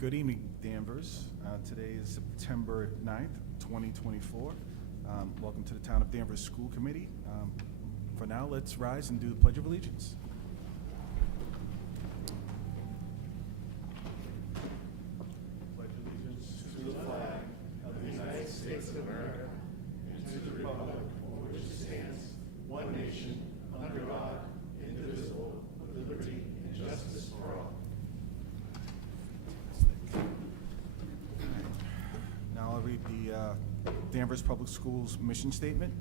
Good evening, Danvers. Today is September 9th, 2024. Welcome to the Town of Danvers School Committee. For now, let's rise and do the Pledge of Allegiance. Pledge allegiance to the flag of the United States of America and to the republic for which it stands, one nation, under God, indivisible, with liberty and justice for all. Now I'll read the Danvers Public Schools mission statement.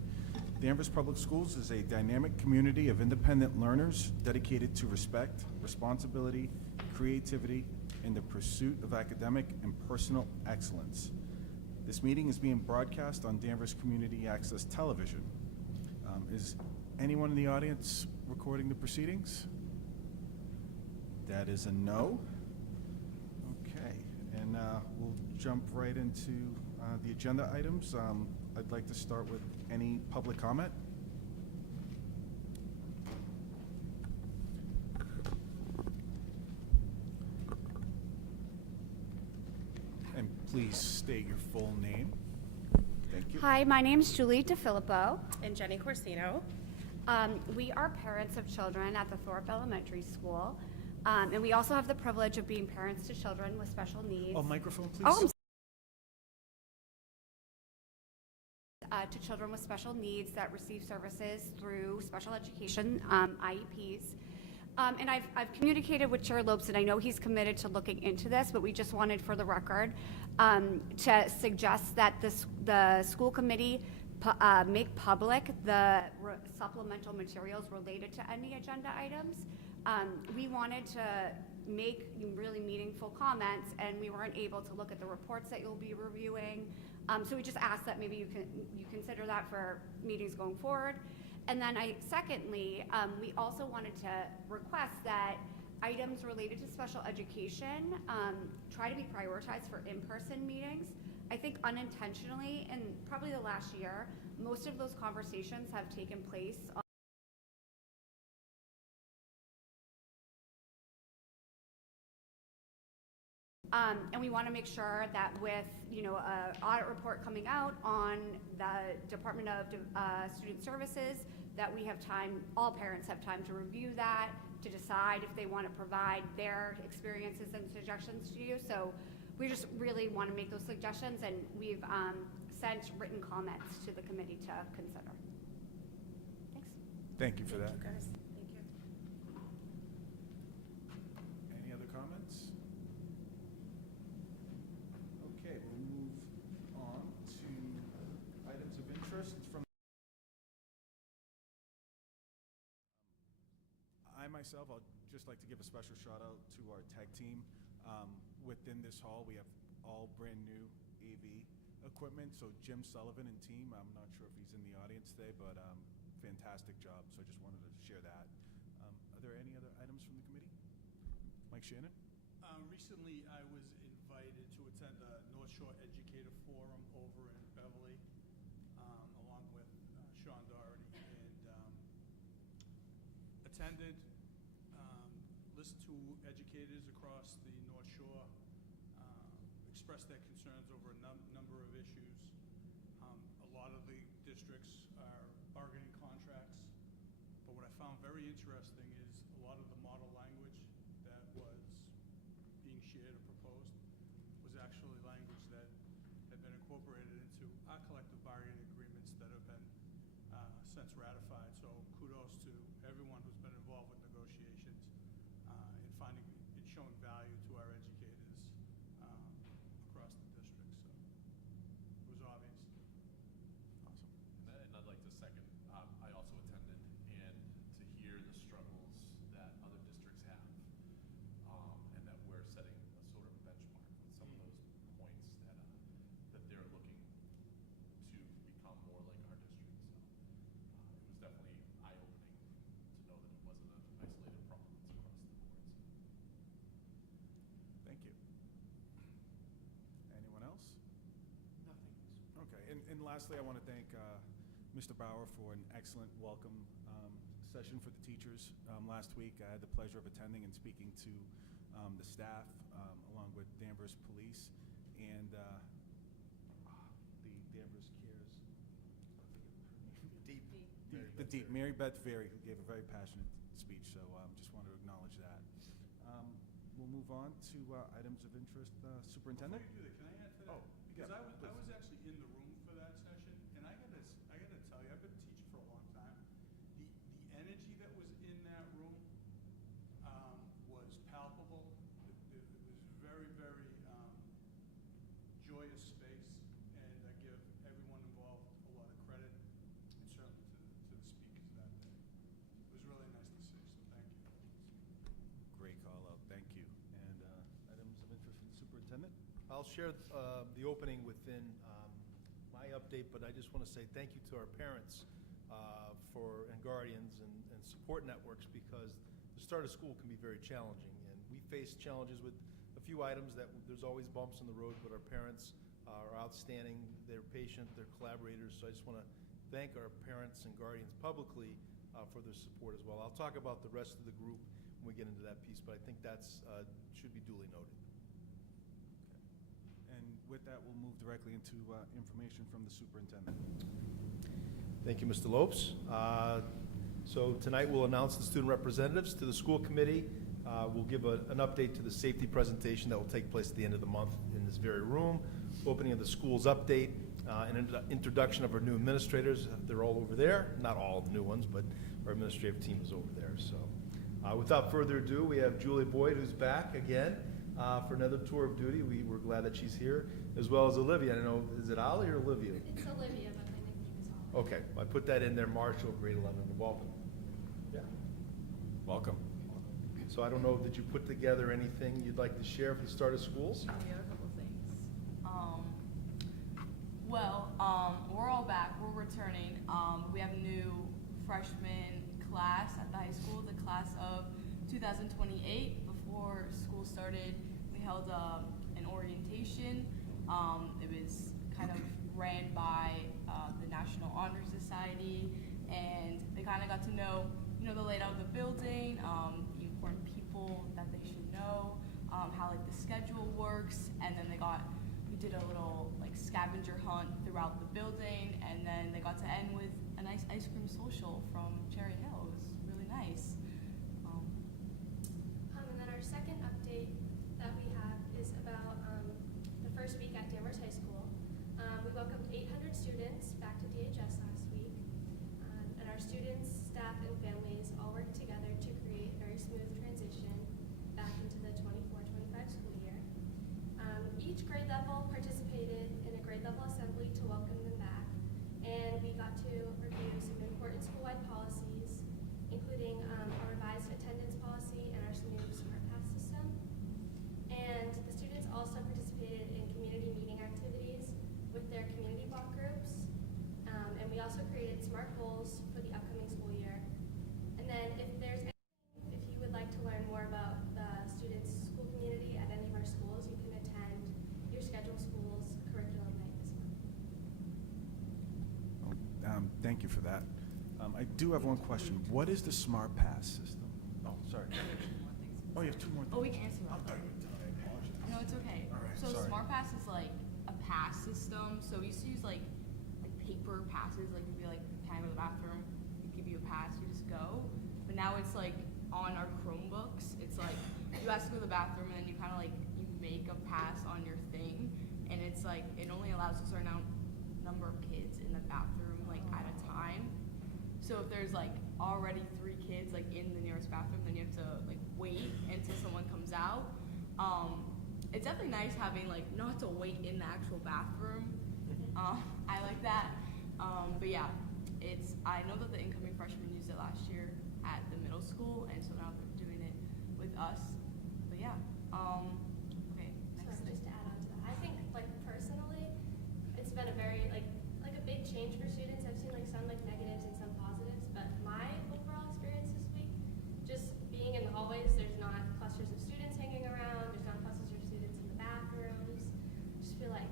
Danvers Public Schools is a dynamic community of independent learners dedicated to respect, responsibility, creativity, and the pursuit of academic and personal excellence. This meeting is being broadcast on Danvers Community Access Television. Is anyone in the audience recording the proceedings? That is a no. Okay, and we'll jump right into the agenda items. I'd like to start with any public comment. And please state your full name. Thank you. Hi, my name is Julie DeFilippo. And Jenny Corsino. We are parents of children at the Thorpe Elementary School, and we also have the privilege of being parents to children with special needs. Oh, microphone, please. Oh, to children with special needs that receive services through special education IEPs. And I've communicated with Chair Lopes, and I know he's committed to looking into this, but we just wanted, for the record, to suggest that the school committee make public the supplemental materials related to any agenda items. We wanted to make really meaningful comments, and we weren't able to look at the reports that you'll be reviewing. So we just asked that maybe you consider that for meetings going forward. And then secondly, we also wanted to request that items related to special education try to be prioritized for in-person meetings. I think unintentionally, in probably the last year, most of those conversations have taken place and we want to make sure that with an audit report coming out on the Department of Student Services, that we have time, all parents have time to review that, to decide if they want to provide their experiences and suggestions to you. So we just really want to make those suggestions, and we've sent written comments to the committee to consider. Thanks. Thank you for that. Thank you, guys. Thank you. Any other comments? Okay, we'll move on to items of interest from. I myself, I'll just like to give a special shout out to our tech team. Within this hall, we have all brand new AV equipment. So Jim Sullivan and team, I'm not sure if he's in the audience today, but fantastic job. So I just wanted to share that. Are there any other items from the committee? Mike Shannon? Recently, I was invited to attend a North Shore Educator Forum over in Beverly, along with Sean Doherty, and attended, listened to educators across the North Shore express their concerns over a number of issues. A lot of the districts are bargaining contracts, but what I found very interesting is a lot of the model language that was being shared or proposed was actually language that had been incorporated into our collective bargaining agreements that have been since ratified. So kudos to everyone who's been involved with negotiations in finding and showing value to our educators across the district. So it was obvious. Awesome. And I'd like to second, I also attended, and to hear the struggles that other districts have, and that we're setting a sort of benchmark with some of those points that they're looking to become more like our district. So it was definitely eye-opening to know that it wasn't an isolated problem, it's across the board. Thank you. Anyone else? Nothing. Okay, and lastly, I want to thank Mr. Bauer for an excellent welcome session for the teachers last week. I had the pleasure of attending and speaking to the staff, along with Danvers Police and the Danvers Cares. Deep, Mary Beth Ferry, who gave a very passionate speech, so just wanted to acknowledge that. We'll move on to items of interest. Superintendent? Before you do that, can I add to that? Oh, Because yeah, I please. was actually in the room for that session, and I gotta tell you, I've been teaching for a long time. The energy that was in that room was palpable. It was very, very joyous space, and I give everyone involved a lot of credit, and certainly to the speakers that day. It was really nice to see, so thank you. Great call out, thank you. And items of interest from the superintendent? I'll share the opening within my update, but I just want to say thank you to our parents and guardians and support networks, because the start of school can be very challenging. And we face challenges with a few items that there's always bumps in the road, but our parents are outstanding. They're patient, they're collaborators. So I just want to thank our parents and guardians publicly for their support as well. I'll talk about the rest of the group when we get into that piece, but I think that's should be duly noted. And with that, we'll move directly into information from the superintendent. Thank you, Mr. Lopes. So tonight we'll announce the student representatives to the school committee. We'll give an update to the safety presentation that will take place at the end of the month in this very room, opening of the school's update, an introduction of our new administrators. They're all over there. Not all the new ones, but our administrative team is over there. So without further ado, we have Julie Boyd, who's back again for another tour of duty. We're glad that she's here, as well as Olivia. I don't know, is it Ollie or Olivia? It's Olivia, but my nickname is Ollie. Okay, I put that in there, Marshall, grade 11. Welcome. Yeah. Welcome. So I don't know, did you put together anything you'd like to share for the start of schools? We have a couple things. We're all back. We're returning. We have a new freshman class at the high school, the class of 2028. Before school started, we held an orientation. It was kind of ran by the National Honor Society, and they kind of got to know, the layout of the building, the important people that they should know, how like the schedule works, and then we did a little like scavenger hunt throughout the building, and then they got to end with a nice ice cream social from Cherry Hill. It was really nice. And then our second update that we have is about the first week at Danvers High School. We welcomed 800 students back to DHS last week, and our students, staff, and families all worked together to create a very smooth transition back into the 24-25 school year. Each grade level participated in a grade level assembly to welcome them back, and we got to review some important school-wide policies, including our revised attendance policy and our new Smart Pass system. And the students also participated in community meeting activities with their community block groups, and we also created SMART goals for the upcoming school year. And then if you would like to learn more about the students' school community at any of our schools, you can attend your scheduled school's curriculum night this month. Thank you for that. I do have one question. What is the Smart Pass system? Oh, sorry. Oh, you have two more things. Oh, we can answer that. No, it's okay. All right, So sorry. Smart Pass is like a pass system. So we used to use like paper passes, like you'd be like, can I go to the bathroom? We give you a pass, you just go. But now it's like on our Chromebooks. It's like you ask to go to the bathroom, and then you kind of like you make a pass on your thing, and it's like it only allows a certain number of kids in the bathroom like at a time. So if there's like already 3 kids like in the nearest bathroom, then you have to like wait until someone comes out. It's definitely nice having like not to wait in the actual bathroom. I like that. But yeah, I know that the incoming freshmen used it last year at the middle school, and so now they're doing it with us. But yeah. Okay. Next So just to add on to that, I think like personally, it's been a very like a big change for students. I've seen like some like negatives and some positives, but my overall experience this week, just being in the hallways, there's not clusters of students hanging around. There's not clusters of students in the bathrooms. Just feel like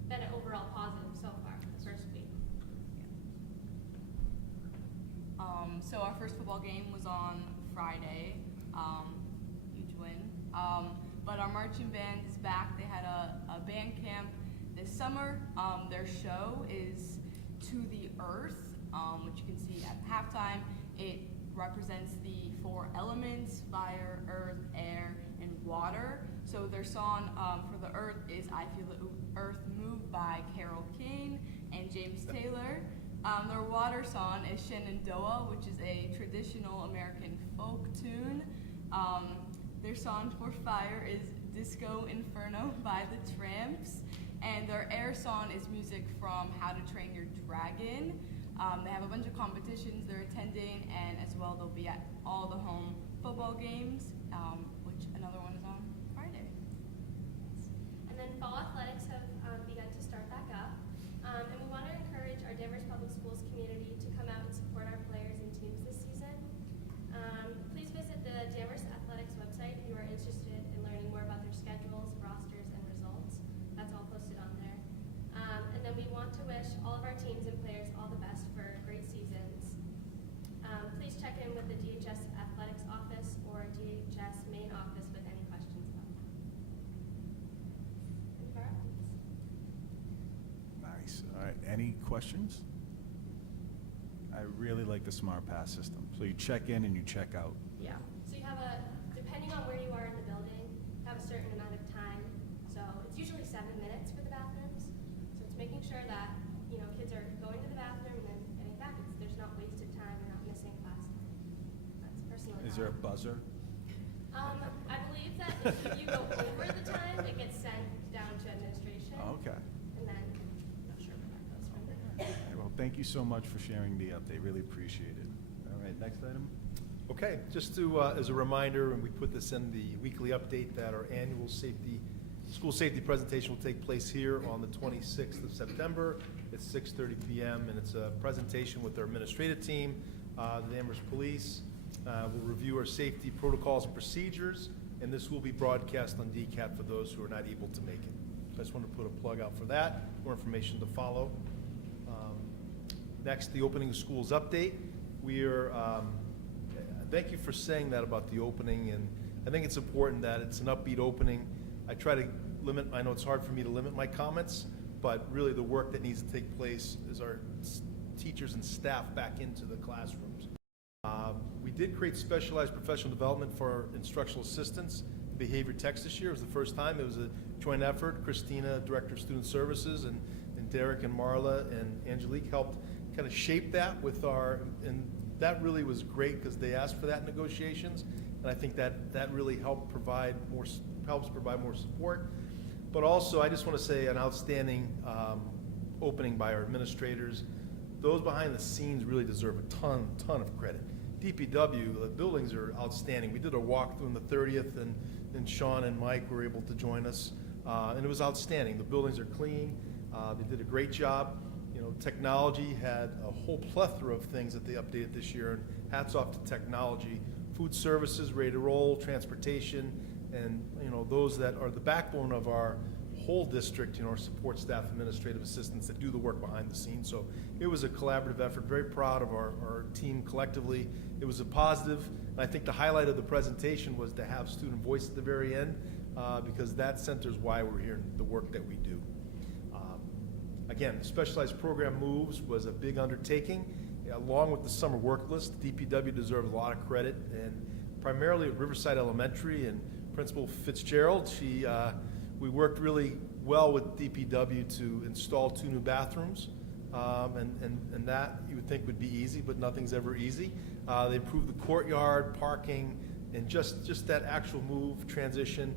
it's been an overall positive so far the first week. So our first football game was on Friday. Huge win But our marching band is back. They had a band camp this summer. Their show is To the Earth, which you can see at halftime. It represents the 4 elements: fire, earth, air, and water. So their song for the earth is I Feel the Earth Move by Carole King and James Taylor. Their water song is Shenandoah, which is a traditional American folk tune. Their song for fire is Disco Inferno by the Tramps. And their air song is music from How to Train Your Dragon. They have a bunch of competitions they're attending, and as well they'll be at all the home football games, which another one is on Friday. And then fall athletics have begun to start back up. And we want to encourage our Danvers Public Schools community to come out and support our players and teams this season. Please visit the Danvers Athletics website if you are interested in learning more about their schedules, rosters, and results. That's all posted on there. And then we want to wish all of our teams and players all the best for great seasons. Please check in with the DHS Athletics office or DHS main office with any questions about that. Any of our updates? Nice. All right, any questions? I really like the Smart Pass system. So you check in and you check out. Yeah. So you have depending on where you are in the building, have a certain amount of time. So it's usually 7 minutes for the bathrooms. So it's making sure that, kids are going to the bathroom and then getting back. There's not wasted time, you're not missing class time. That's personally. Is there a buzzer? I believe that if you go over the time, it gets sent down to administration. Oh, okay. And then, I'm not sure where that goes from there. All right, well, thank you so much for sharing the update. Really appreciate it. All right, next item. Okay, just to, as a reminder, and we put this in the weekly update, that our annual school safety presentation will take place here on the 26th of September at 6:30 p.m. And it's a presentation with our administrative team, the Danvers Police. We'll review our safety protocols and procedures, and this will be broadcast on DCAT for those who are not able to make it. So I just wanted to put a plug out for that. More information to follow. Next, the opening of schools update. We are, thank you for saying that about the opening, and I think it's important that it's an upbeat opening. I try to I know it's hard for me to limit my comments, but really the work that needs to take place is our teachers and staff back into the classrooms. We did create specialized professional development for our instructional assistants, behavior techs this year. It was the first time. It was a joint effort. Christina, Director of Student Services, and Derek and Marla and Angelique helped kind of shape that with and that really was great because they asked for that in negotiations, and I think that really helps provide more support. But also, I just want to say an outstanding opening by our administrators. Those behind the scenes really deserve a ton of credit. DPW, the buildings are outstanding. We did a walkthrough on the 30th, and Sean and Mike were able to join us, and it was outstanding. The buildings are clean. They did a great job. Technology had a whole plethora of things that they updated this year, and hats off to technology. Food services, ready to roll, transportation, and those that are the backbone of our whole district, our support staff, administrative assistants that do the work behind the scenes. So it was a collaborative effort. Very proud of our team collectively. It was a positive, and I think the highlight of the presentation was to have student voice at the very end, because that centers why we're here and the work that we do. Again, the specialized program moves was a big undertaking. Along with the summer work list, DPW deserves a lot of credit, and primarily at Riverside Elementary and Principal Fitzgerald. We worked really well with DPW to install 2 new bathrooms, and that you would think would be easy, but nothing's ever easy. They improved the courtyard, parking, and just that actual move, transition,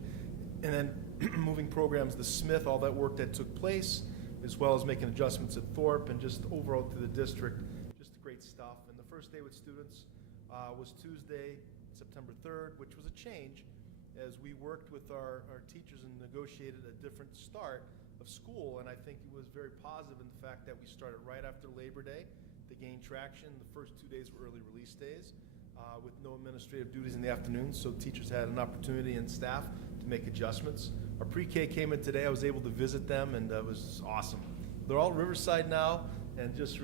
and then moving programs, the Smith, all that work that took place, as well as making adjustments at Thorpe and just overall to the district, just great stuff. And the first day with students was Tuesday, September 3rd, which was a change as we worked with our teachers and negotiated a different start of school. And I think it was very positive in the fact that we started right after Labor Day to gain traction. The first 2 days were early release days with no administrative duties in the afternoon, so teachers had an opportunity and staff to make adjustments. Our pre-K came in today. I was able to visit them, and it was awesome. They're all Riverside now, and just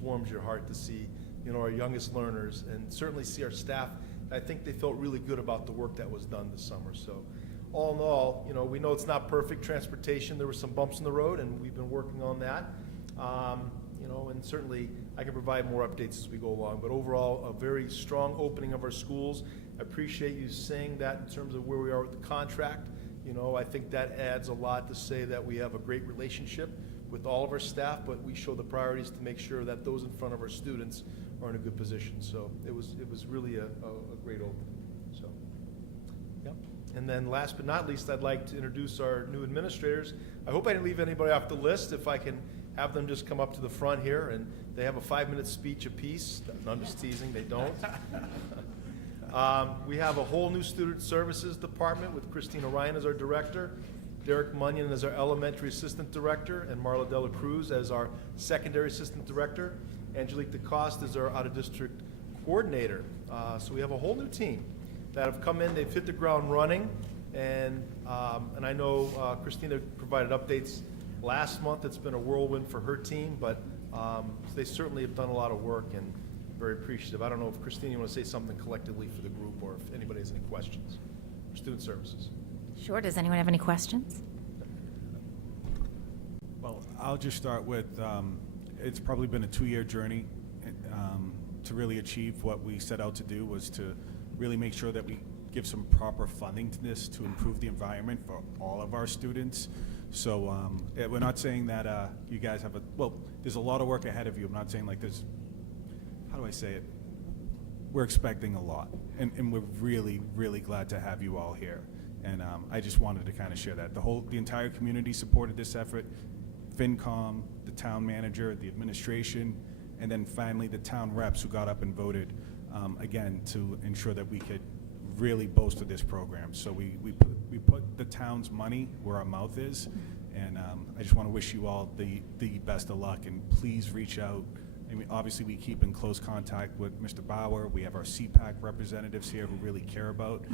warms your heart to see our youngest learners, and certainly see our staff I think they felt really good about the work that was done this summer. So all in all, you know, we know it's not perfect transportation. There were some bumps in the road, and we've been working on that. You know, and certainly I can provide more updates as we go along. But overall, a very strong opening of our schools. I appreciate you saying that in terms of where we are with the contract. You know, I think that adds a lot to say that we have a great relationship with all of our staff, but we show the priorities to make sure that those in front of our students are in a good position. So it was really a great opening. So, yeah. And then last but not least, I'd like to introduce our new administrators. I hope I didn't leave anybody off the list. If I can have them just come up to the front here, and they have a 5-minute speech apiece. No, I'm just teasing, they don't. We have a whole new student services department with Christina Ryan as our director, Derek Munyon as our elementary assistant director, and Marla Dela Cruz as our secondary assistant director. Angelique DeCoste is our out-of-district coordinator. So we have a whole new team that have come in. They've hit the ground running, and I know Christina provided updates last month. It's been a whirlwind for her team, but they certainly have done a lot of work and very appreciative. I don't know if Christina, you want to say something collectively for the group, or if anybody has any questions for student services. Sure. Does anyone have any questions? Well, I'll just start with, it's probably been a 2-year journey to really achieve what we set out to do, was to really make sure that we give some proper funding to this to improve the environment for all of our students. So we're not saying that you guys have well, there's a lot of work ahead of you. I'm not saying like there's, how do I say it? We're expecting a lot, and we're really, really glad to have you all here. And I just wanted to kind of share that. The entire community supported this effort. FinCom, the town manager, the administration, and then finally the town reps who got up and voted, again, to ensure that we could really bolster this program. So we put the town's money where our mouth is, and I just want to wish you all the best of luck, and please reach out. I mean, obviously, we keep in close contact with Mr. Bauer. We have our CPAC representatives here who really care about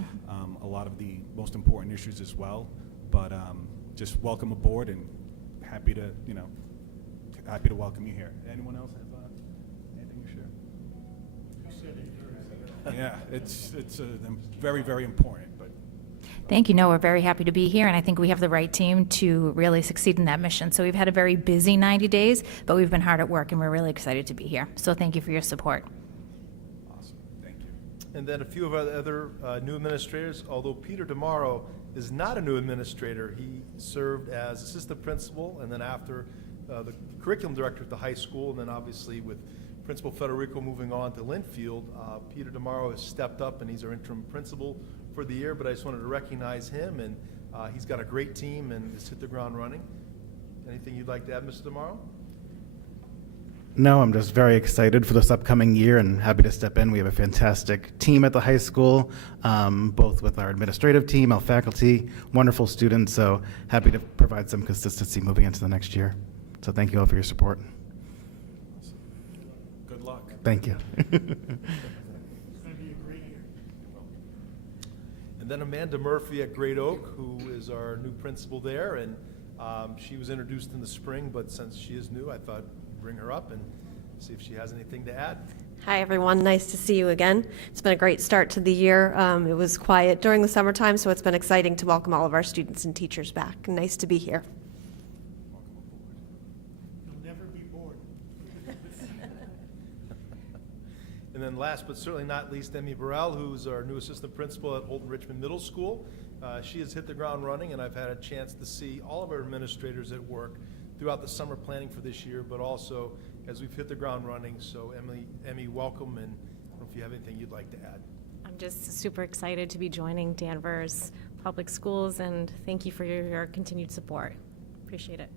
a lot of the most important issues as well. But just welcome aboard, and happy to welcome you here. Anyone else have anything to share? Yeah, it's very, very important. But Thank you. No, we're very happy to be here, and I think we have the right team to really succeed in that mission. So we've had a very busy 90 days, but we've been hard at work, and we're really excited to be here. So thank you for your support. awesome, thank you. And then a few of our other new administrators, although Peter DeMauro is not a new administrator. He served as assistant principal, and then after the curriculum director at the high school, and then obviously with Principal Federico moving on to Linfield, Peter DeMauro has stepped up, and he's our interim principal for the year. But I just wanted to recognize him, and he's got a great team and has hit the ground running. Anything you'd like to add, Mr. DeMauro? No, I'm just very excited for this upcoming year and happy to step in. We have a fantastic team at the high school, both with our administrative team, our faculty, wonderful students, so happy to provide some consistency moving into the next year. So thank you all for your support. Good luck. Thank you. And then Amanda Murphy at Great Oak, who is our new principal there, and she was introduced in the spring, but since she is new, I thought I'd bring her up and see if she has anything to add. Hi, everyone. Nice to see you again. It's been a great start to the year. It was quiet during the summertime, so it's been exciting to welcome all of our students and teachers back. Nice to be here. You'll never be bored. And then last but certainly not least, Emmy Burrell, who's our new assistant principal at Holton Richmond Middle School. She has hit the ground running, and I've had a chance to see all of our administrators at work throughout the summer planning for this year, but also as we've hit the ground running. So Emmy, welcome, and I don't know if you have anything you'd like to add. I'm just super excited to be joining Danvers Public Schools, and thank you for your continued support. Appreciate it.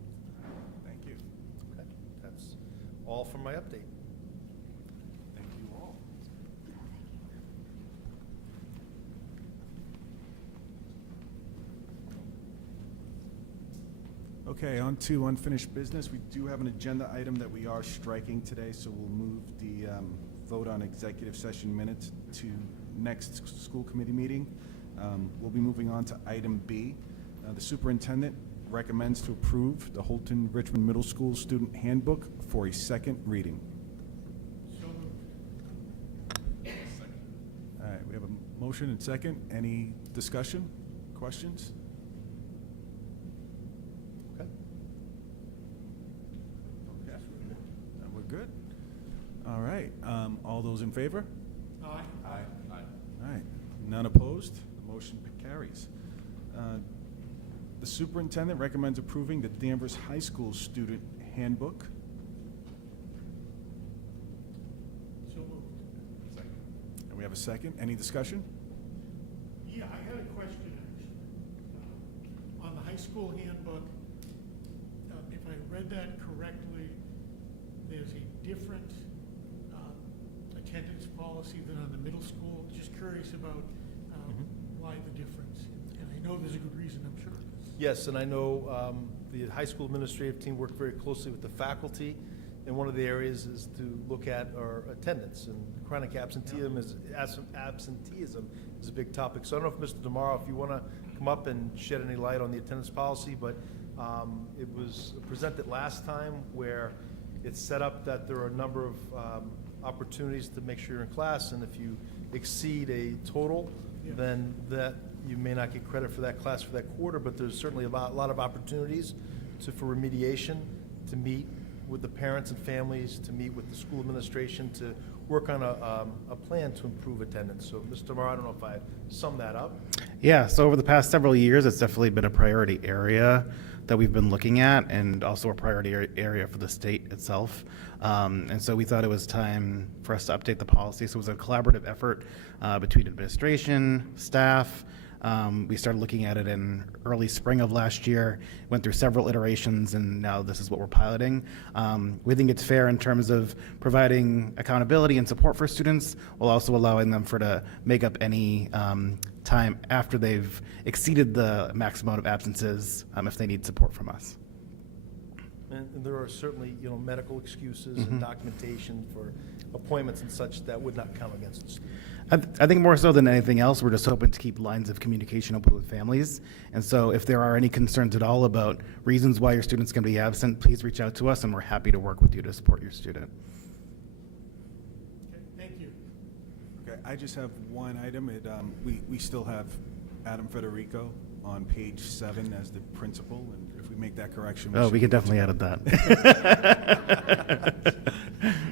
Thank you. Okay, that's all from my update. Thank you all. Okay, on to unfinished business. We do have an agenda item that we are striking today, so we'll move the vote on executive session minutes to next school committee meeting. We'll be moving on to item B. The superintendent recommends to approve the Holton Richmond Middle School Student Handbook for a second reading. All right, we have a Motion and second. Any discussion, questions? Okay. Okay. And we're good. All right. All those in favor? Aye. Aye. All right. None opposed? The motion carries. The superintendent recommends approving the Danvers High School Student Handbook. So moved. Second. And we have a second. Any discussion? Yeah, I had a question, actually. On the high school handbook, if I read that correctly, there's a different attendance policy than on the middle school. Just curious about why the difference. And I know there's a good reason, I'm sure. Yes, and I know the high school administrative team worked very closely with the faculty, and one of the areas is to look at our attendance, and chronic absenteeism is a big topic. So I don't know if Mr. DeMauro, if you want to come up and shed any light on the attendance policy, but it was presented last time where it's set up that there are a number of opportunities to make sure you're in class, and if you exceed a total, then that you may not get credit for that class for that quarter, but there's certainly a lot of opportunities for remediation, to meet with the parents and families, to meet with the school administration, to work on a plan to improve attendance. So, Mr. DeMauro, I don't know if I summed that up. Yeah, so over the past several years, it's definitely been a priority area that we've been looking at, and also a priority area for the state itself. And so we thought it was time for us to update the policy. So it was a collaborative effort between administration, staff. We started looking at it in early spring of last year, went through several iterations, and now this is what we're piloting. We think it's fair in terms of providing accountability and support for students, while also allowing them to make up any time after they've exceeded the maximum amount of absences if they need support from us. And there are certainly, medical excuses and documentation for appointments and such that would not count against the student. I think more so than anything else, we're just hoping to keep lines of communication open with families. And so if there are any concerns at all about reasons why your student's going to be absent, please reach out to us, and we're happy to work with you to support your student. Okay, thank you. Okay, I just have one item. We still have Adam Federico on page 7 as the principal, and if we make that correction. We can definitely edit that.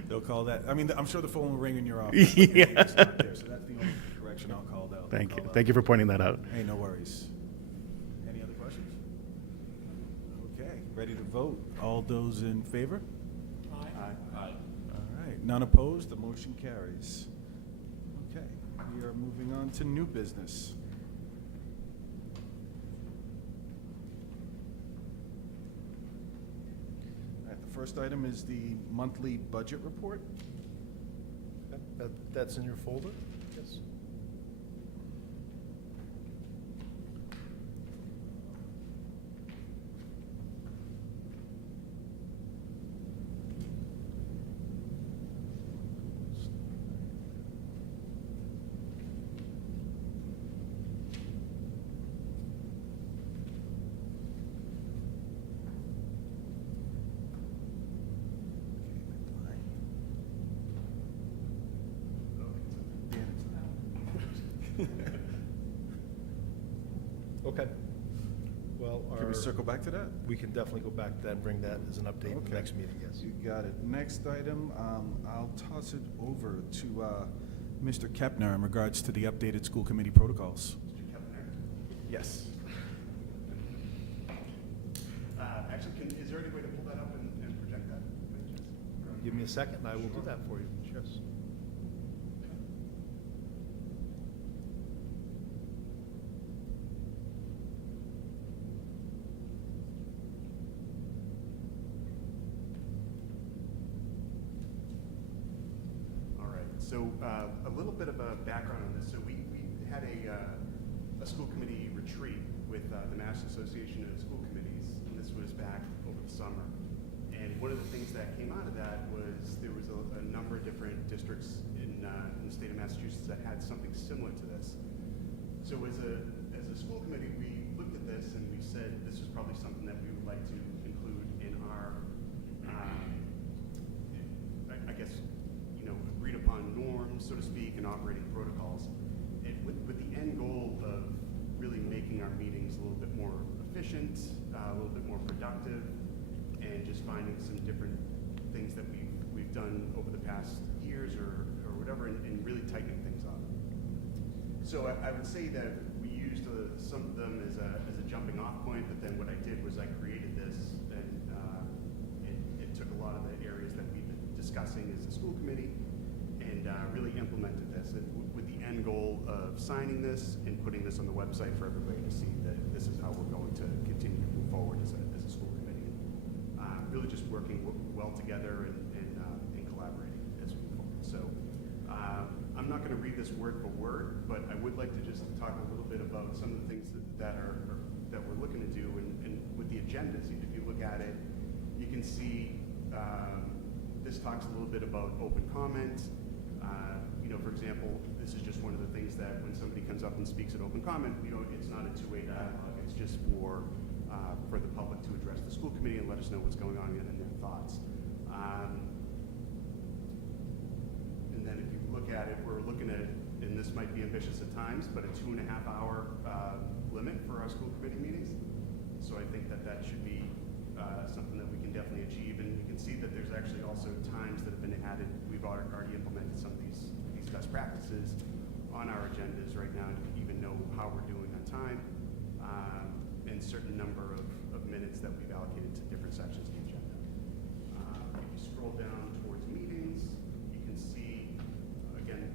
They'll call that, I'm sure the phone will ring in your office. Yeah. It's not there, so that's the only correction I'll call out. Thank you. Thank you for pointing that out. Hey, no worries. Any other questions? Okay, ready to vote. All those in favor? Aye. Aye. All right, none opposed, the motion carries. Okay, we are moving on to new business. All right, the first item is the monthly budget report. That's in your folder? Yes. Okay. Well, Can we circle back to that? we can definitely go back to that and bring that as an update in the Okay. next meeting, yes. You got it. Next item, I'll toss it over to Mr. Kepner in regards to the updated school committee protocols. Mr. Kepner? Yes. Actually, is there any way to pull that up and project that? Give me a second, and I will do that for you. Yes. All right, so a little bit of a background on this. So we had a school committee retreat with the National Association of School Committees, and this was back over the summer. And one of the things that came out of that was there was a number of different districts in the state of Massachusetts that had something similar to this. So as a school committee, we looked at this and we said this was probably something that we would like to include in our, I guess, agreed upon norms, so to speak, and operating protocols. And with more efficient, a little bit more productive, and just finding some different things that we've done over the past years or whatever, and really tightening things up. So I would say that we used some of them as a jumping off point, but then what I did was I created this, and it took a lot of the areas that we've been discussing as a school committee and really implemented this with the end goal of signing this and putting this on the website for everybody to see that this is how we're going to continue to move forward as a school committee. Really just working well together and collaborating as we move forward. So I'm not going to read this word for word, but I would like to just talk a little bit about some of the things that we're looking to do, and with the agendas. If you look at it, you can see this talks a little bit about open comment. For example, this is just one of the things that when somebody comes up and speaks at open comment, it's not a two-way dialogue. It's just for the public to address the school committee and let us know what's going on and their thoughts. And then if you look at it, we're looking at, and this might be ambitious at times, but a 2.5-hour limit for our school committee meetings. So I think that should be something that we can definitely achieve. And you can see that there's actually also times that have been added. We've already implemented some of these best practices on our agendas right now to even know how we're doing on time, and certain number of minutes that we've allocated to different sections of the agenda. If you scroll down towards meetings, you can see, again,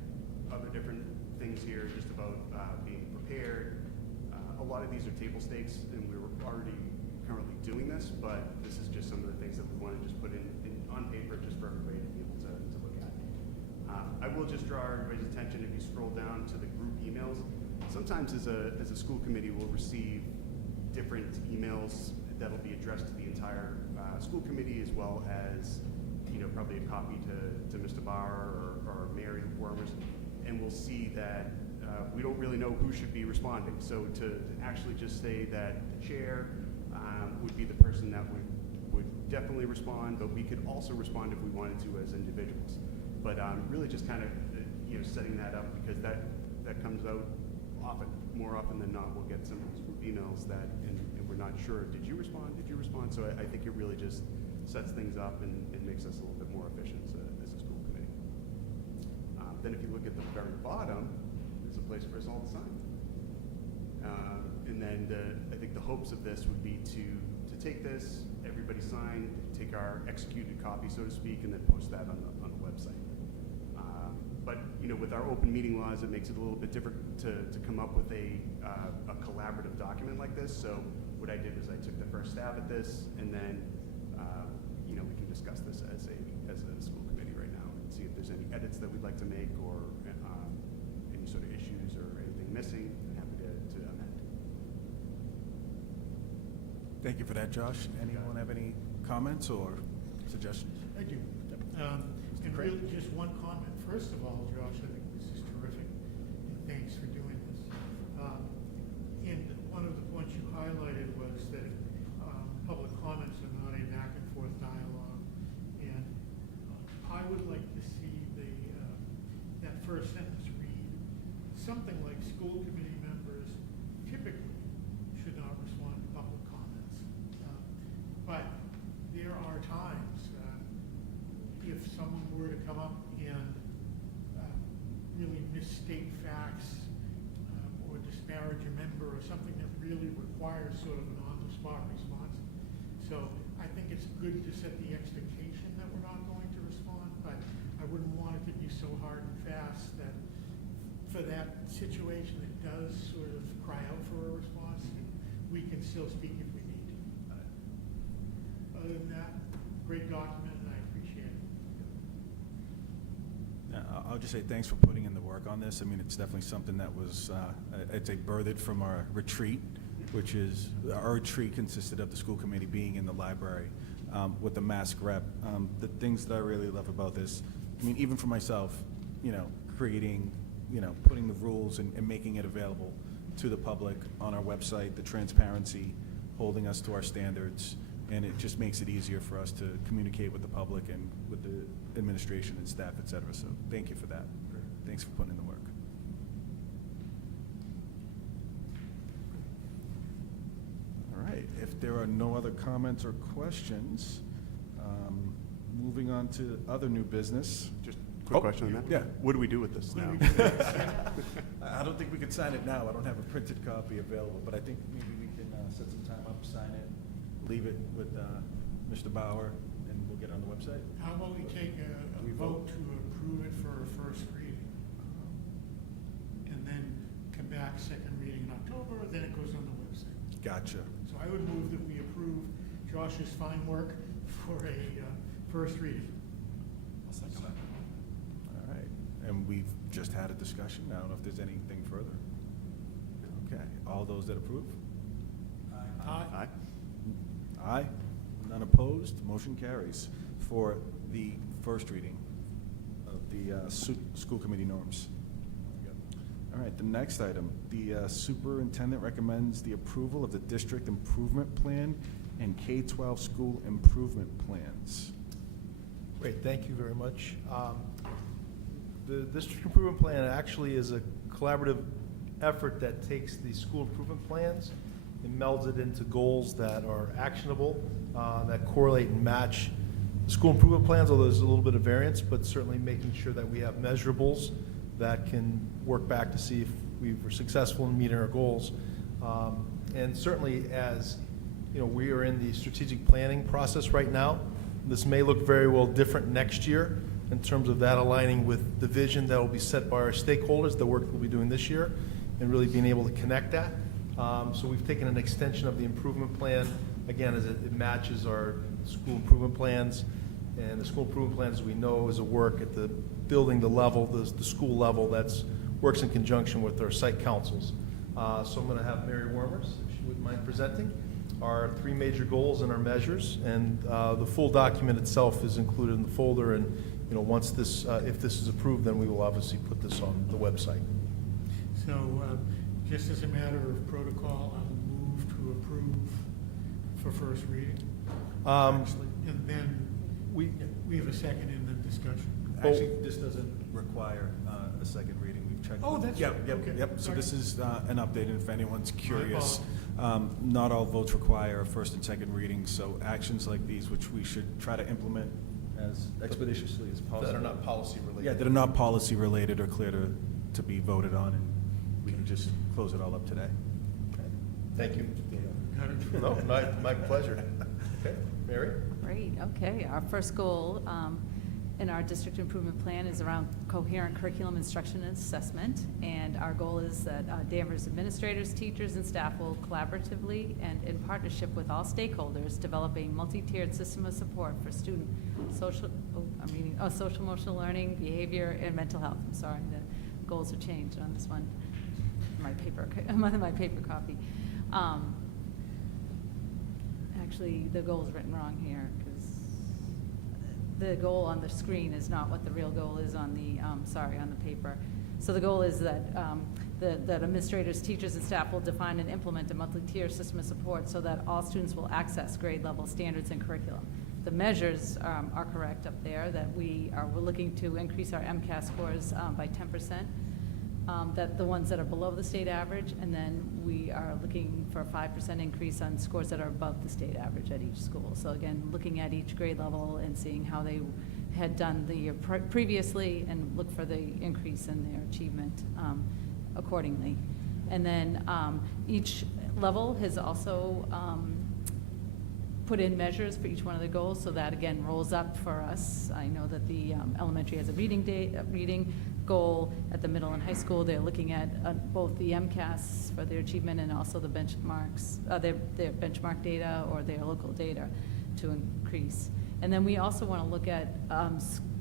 other different things here just about being prepared. A lot of these are table stakes, and we're already currently doing this, but this is just some of the things that we want to just put in on paper just for everybody to be able to look at. I will just draw everybody's attention, if you scroll down to the group emails, sometimes as a school committee we'll receive different emails that'll be addressed to the entire school committee, as well as probably a copy to Mr. Barr or Mary Wormers, and we'll see that we don't really know who should be responding. So to actually just say that the chair would be the person that would definitely respond, but we could also respond if we wanted to as individuals. But really just kind of setting that up, because that comes out more often than not. We'll get some of these group emails that and we're not sure, did you respond? So I think it really just sets things up and makes us a little bit more efficient as a school committee. Then if you look at the very bottom, there's a place for us all to sign. And then I think the hopes of this would be to take this, everybody sign, take our executed copy, so to speak, and then post that on the website. But with our open meeting laws, it makes it a little bit different to come up with a collaborative document like this. So what I did was I took the first stab at this, and then we can discuss this as a school committee right now and see if there's any edits that we'd like to make, or any sort of issues or anything missing. I'm happy to amend. Thank you for that, Josh. Anyone have any comments or suggestions? I do. And really just one comment. First of all, Josh, I think this is terrific, and thanks for doing this. And one of the points you highlighted was that public comments are not a back and forth dialogue. And I would like to see that first sentence read something like school committee members typically should not respond to public comments. But there are times if someone were to come up and really misstate facts or disparage a member or something that really requires sort of an on-the-spot response. So I think it's good to set the expectation that we're not going to respond, but I wouldn't want it to be so hard and fast that for that situation that does sort of cry out for a response, we can still speak if we need to. Other than that, great document, and I appreciate it. I'll just say thanks for putting in the work on this. I mean, it's definitely something that was, I'd say, birthed from our retreat, which is, our retreat consisted of the school committee being in the library with the mask rep. The things that I really love about this, I mean, even for myself, creating, putting the rules and making it available to the public on our website, the transparency, holding us to our standards, and it just makes it easier for us to communicate with the public and with the administration and staff, et cetera. So thank you for that. Thanks for putting in the work. there are no other comments or questions, moving on to other new business. Just quick question on that. Yeah. What do we do with this now? I don't think we could sign it now. I don't have a printed copy available, but I think maybe we can set some time up, sign it, leave it with Mr. Bauer, and we'll get it on the website. How about we take a We vote to approve it for a first reading? And then come back second reading in October, then it goes on the website. Gotcha. So I would move that we approve Josh's fine work for a first reading. I'll second that. All right. And we've just had a discussion. I don't know if there's anything further. Okay. All those that approve? Aye. Aye. None opposed. Motion carries for the first reading of the school committee norms. All right, the next item, the superintendent recommends the approval of the district improvement plan and K-12 school improvement plans. Great, thank you very much. The district improvement plan actually is a collaborative effort that takes the school improvement plans and melds it into goals that are actionable, that correlate and match the school improvement plans, although there's a little bit of variance, but certainly making sure that we have measurables that can work back to see if we were successful in meeting our goals. And certainly as we are in the strategic planning process right now. This may look very well different next year in terms of that aligning with the vision that will be set by our stakeholders, the work we'll be doing this year, and really being able to connect that. So we've taken an extension of the improvement plan, again, as it matches our school improvement plans. And the school improvement plans, as we know, is a work at the building, the level, the school level, that's works in conjunction with our site councils. So I'm going to have Mary Wormers, if she wouldn't mind presenting our three major goals and our measures, and the full document itself is included in the folder. And once this, if this is approved, then we will obviously put this on the website. So just as a matter of protocol, I'll move to approve for first reading. And then we have a second in the discussion. Actually, this doesn't require a second reading. We've checked. Oh, that's Yep, right. yep, Okay. yep. So Sorry. this is an update, and if anyone's curious, apologies. not all votes require a first and second reading, so actions like these, which we should try to implement as expeditiously as possible. That are not policy related. Yeah, that are not policy related or clear to be voted on, and we can just close it all up today. Okay. Thank you. Got it? No, my pleasure. Okay, Mary? Great, okay. Our first goal in our district improvement plan is around coherent curriculum instruction and assessment. And our goal is that Danvers administrators, teachers, and staff will collaboratively and in partnership with all stakeholders develop a multi-tiered system of support for student social emotional learning, behavior, and mental health. I'm sorry, the goals are changed on this one, my paper copy. Actually, the goal is written wrong here because the goal on the screen is not what the real goal is on the, on the paper. So the goal is that that administrators, teachers, and staff will define and implement a multi-tier system of support so that all students will access grade level standards and curriculum. The measures are correct up there, that we're looking to increase our MCAS scores by 10%. That the ones that are below the state average, and then we are looking for a 5% increase on scores that are above the state average at each school. So again, looking at each grade level and seeing how they had done the year previously, and look for the increase in their achievement accordingly. And then each level has also put in measures for each one of the goals, so that again rolls up for us. I know that the elementary has a reading goal. At the middle and high school, they're looking at both the MCAS for their achievement and also the benchmarks, their benchmark data or their local data to increase. And then we also want to look at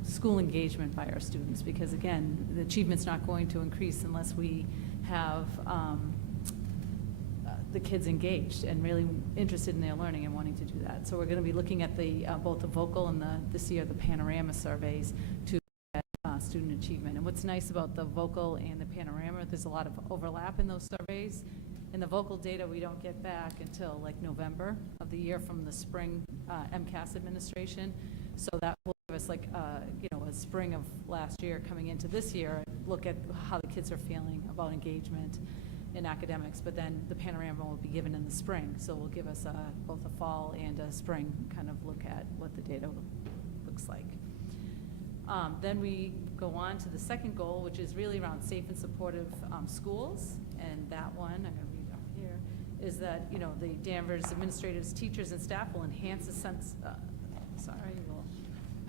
school engagement by our students, because again, the achievement's not going to increase unless we have the kids engaged and really interested in their learning and wanting to do that. So we're going to be looking at the both the vocal and this year the panorama surveys to get student achievement. And what's nice about the vocal and the panorama, there's a lot of overlap in those surveys. In the vocal data, we don't get back until like November of the year from the spring MCAS administration. So that will give us like a spring of last year coming into this year, look at how the kids are feeling about engagement. in academics, but then the panorama will be given in the spring. So we'll give us both a fall and a spring kind of look at what the data looks like. Then we go on to the second goal, which is really around safe and supportive schools. And that one, I'm going to read up here, is that, you know, the Danvers administrators, teachers, and staff will enhance the sense,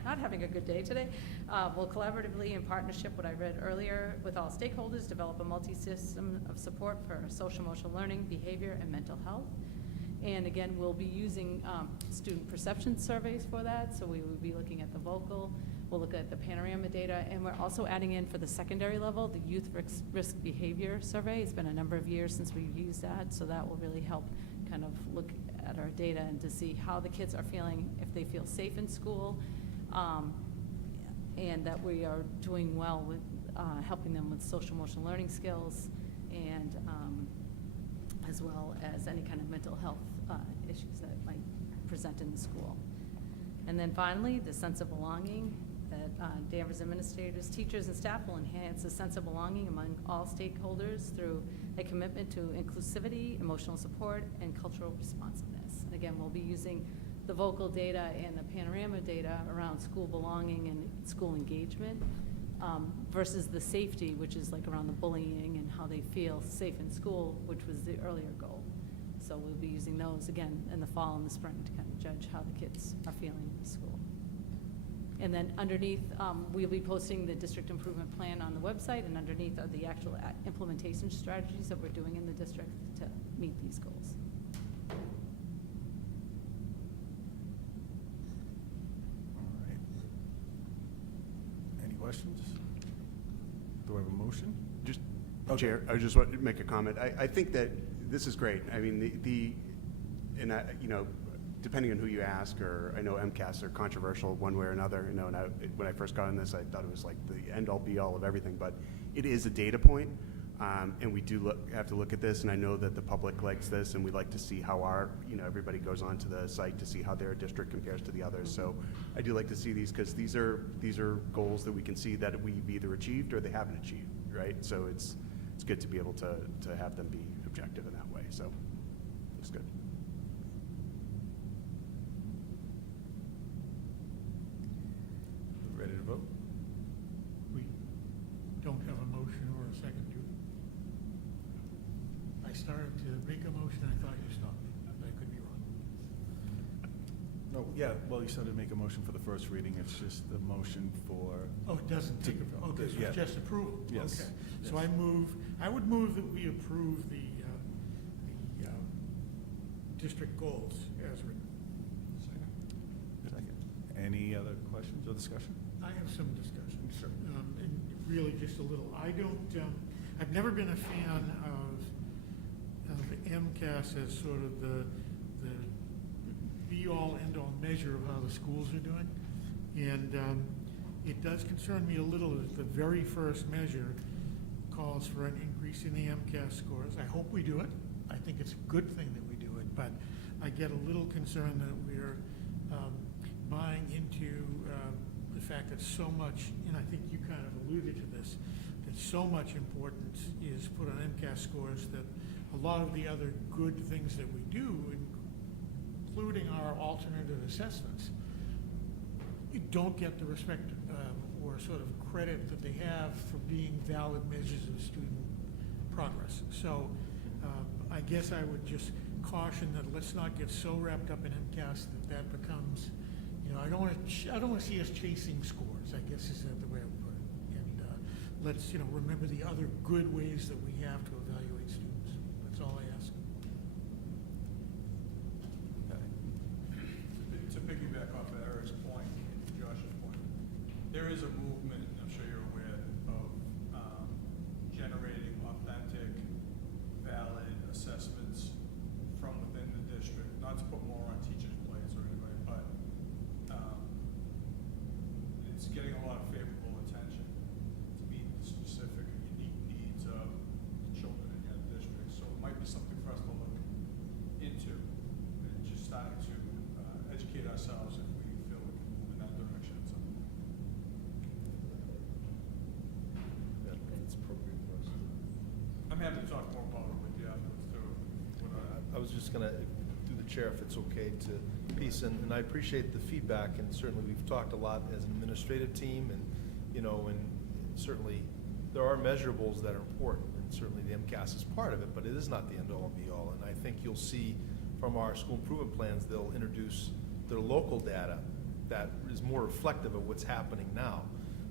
not having a good day today, will collaboratively, in partnership, what I read earlier, with all stakeholders, develop a multi-system of support for social emotional learning, behavior, and mental health. And again, we'll be using student perception surveys for that. So we will be looking at the vocal, we'll look at the panorama data, and we're also adding in for the secondary level, the youth risk behavior survey. It's been a number of years since we've used that, so that will really help kind of look at our data and to see how the kids are feeling, if they feel safe in school, and that we are doing well with helping them with social emotional learning skills, and as well as any kind of mental health issues that might present in the school. And then finally, the sense of belonging, that Danvers administrators, teachers, and staff will enhance the sense of belonging among all stakeholders through a commitment to inclusivity, emotional support, and cultural responsiveness. And again, we'll be using the vocal data and the panorama data around school belonging and school engagement versus the safety, which is like around the bullying and how they feel safe in school, which was the earlier goal. So we'll be using those again in the fall and the spring to kind of judge how the kids are feeling in school. And then underneath, we'll be posting the district improvement plan on the website, and underneath are the actual implementation strategies that we're doing in the district to meet these goals. All right. Any questions? Do I have a motion? Just, Okay. Chair, I just want to make a comment. I think that this is great. I mean, and I, you know, depending on who you ask, or I know MCAS are controversial one way or another, you know, and when I first got in this, I thought it was like the end-all be-all of everything, but it is a data point, and we do have to look at this, and I know that the public likes this, and we like to see how everybody goes onto the site to see how their district compares to the others. So I do like to see these, because these are goals that we can see that we've either achieved or they haven't achieved, right? So it's good to be able to have them be objective in that way, so it's good. Ready to vote? We don't have a motion or a second, do we? I started to make a motion, I thought you stopped me. I could be wrong. No, yeah, well, you said to make a motion for the first reading. It's just the motion for. Oh, it doesn't take a vote. Okay, so Yeah. it's just approval? Yes. Okay. So Yes. I would move that we approve the district goals as written. Second. Any other questions or discussion? I have some discussion. Sure. And really just a little. I've never been a fan of MCAS as sort of the be-all, end-all measure of how the schools are doing. And it does concern me a little that the very first measure calls for an increase in the MCAS scores. I hope we do it. I think it's a good thing that we do it, but I get a little concerned that we're buying into the fact that so much, and I think you kind of alluded to this, that so much importance is put on MCAS scores that a lot of the other good things that we do, including our alternative assessments, don't get the respect or sort of credit that they have for being valid measures of student progress. So I guess I would just caution that let's not get so wrapped up in MCAS that becomes, I don't want to see us chasing scores, I guess is the way I would put it. And let's, remember the other good ways that we have to evaluate students. That's all I ask. To piggyback off of Eric's point and Josh's point, there is a movement, and I'm sure you're aware, of generating authentic, valid assessments from within the district, not to put more on teachers' plates or anybody, but it's getting a lot of favorable attention to meet the specific and unique needs of the children in your district. So it might be something for us to look into, and just starting to educate ourselves if we feel we can move in that direction. So. Chair, if it's okay, to piece, and I appreciate the feedback, and certainly we've talked a lot as an administrative team, and, you know, and certainly there are measurables that are important, and certainly the MCAS is part of it, but it is not the end-all and be-all, and I think you'll see from our school improvement plans, they'll introduce their local data that is more reflective of what's happening now.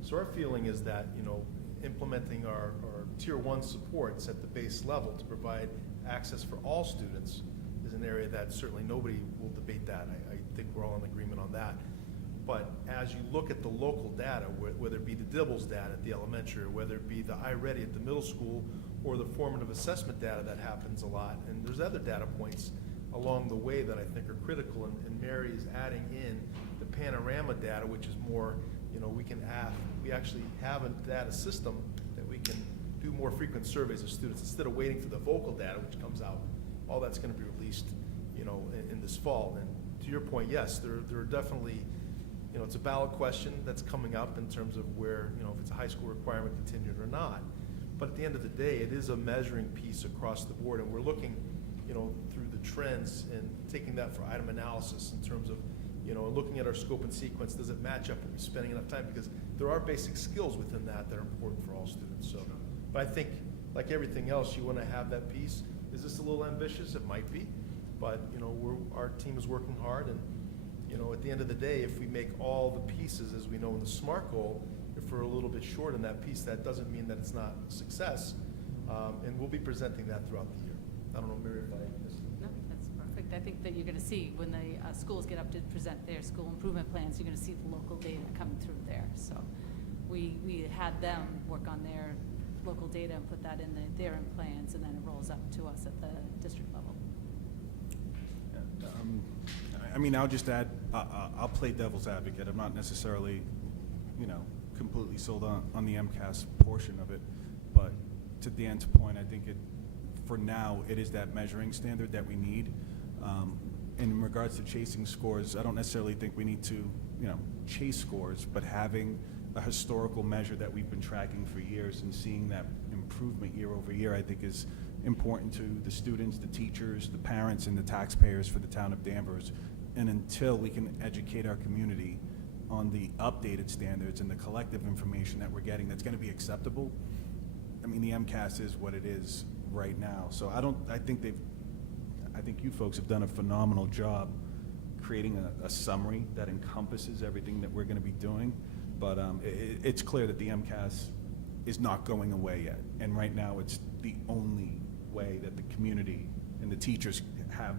So our feeling is that, you know, implementing our Tier 1 supports at the base level to provide access for all students is an area that certainly nobody will debate that. I think we're all in agreement on that. But as you look at the local data, whether it be the Dibbles data at the elementary, or whether it be the iReady at the middle school, or the formative assessment data that happens a lot, and there's other data points along the way that I think are critical, and Mary is adding in the panorama data, which is more, you know, we actually have a data system that we can do more frequent surveys of students instead of waiting for the vocal data, which comes out. All that's going to be released, you know, in this fall. And to your point, yes, there are definitely, you know, it's a ballot question that's coming up in terms of where, you know, if it's a high school requirement continued or not. But at the end of the day, it is a measuring piece across the board, and we're looking, you know, through the trends and taking that for item analysis in terms of, you know, looking at our scope and sequence. Does it match up? Are we spending enough time? Because there are basic skills within that are important for all students. So, but I think, like everything else, you want to have that piece. Is this a little ambitious? It might be, but, you know, our team is working hard, and, you know, at the end of the day, if we make all the pieces, as we know in the SMART goal, if we're a little bit short in that piece, that doesn't mean that it's not a success. And we'll be presenting that throughout the year. I don't know, Mary, if I missed. No, that's perfect. I think that you're going to see when the schools get up to present their school improvement plans, you're going to see the local data coming through there. So we had them work on their local data and put that in their plans, and then it rolls up to us at the district level. I mean, I'll just add, I'll play devil's advocate. I'm not necessarily, you know, completely sold on the MCAS portion of it, but to Dan's point, I think for now, it is that measuring standard that we need. In regards to chasing scores, I don't necessarily think we need to, you know, chase scores, but having a historical measure that we've been tracking for years and seeing that improvement year over year, I think is important to the students, the teachers, the parents, and the taxpayers for the town of Danvers. And until we can educate our community on the updated standards and the collective information that we're getting that's going to be acceptable, I mean, the MCAS is what it is right now. So I think you folks have done a phenomenal job creating a summary that encompasses everything that we're going to be doing. But it's clear that the MCAS is not going away yet. And right now, it's the only way that the community and the teachers have,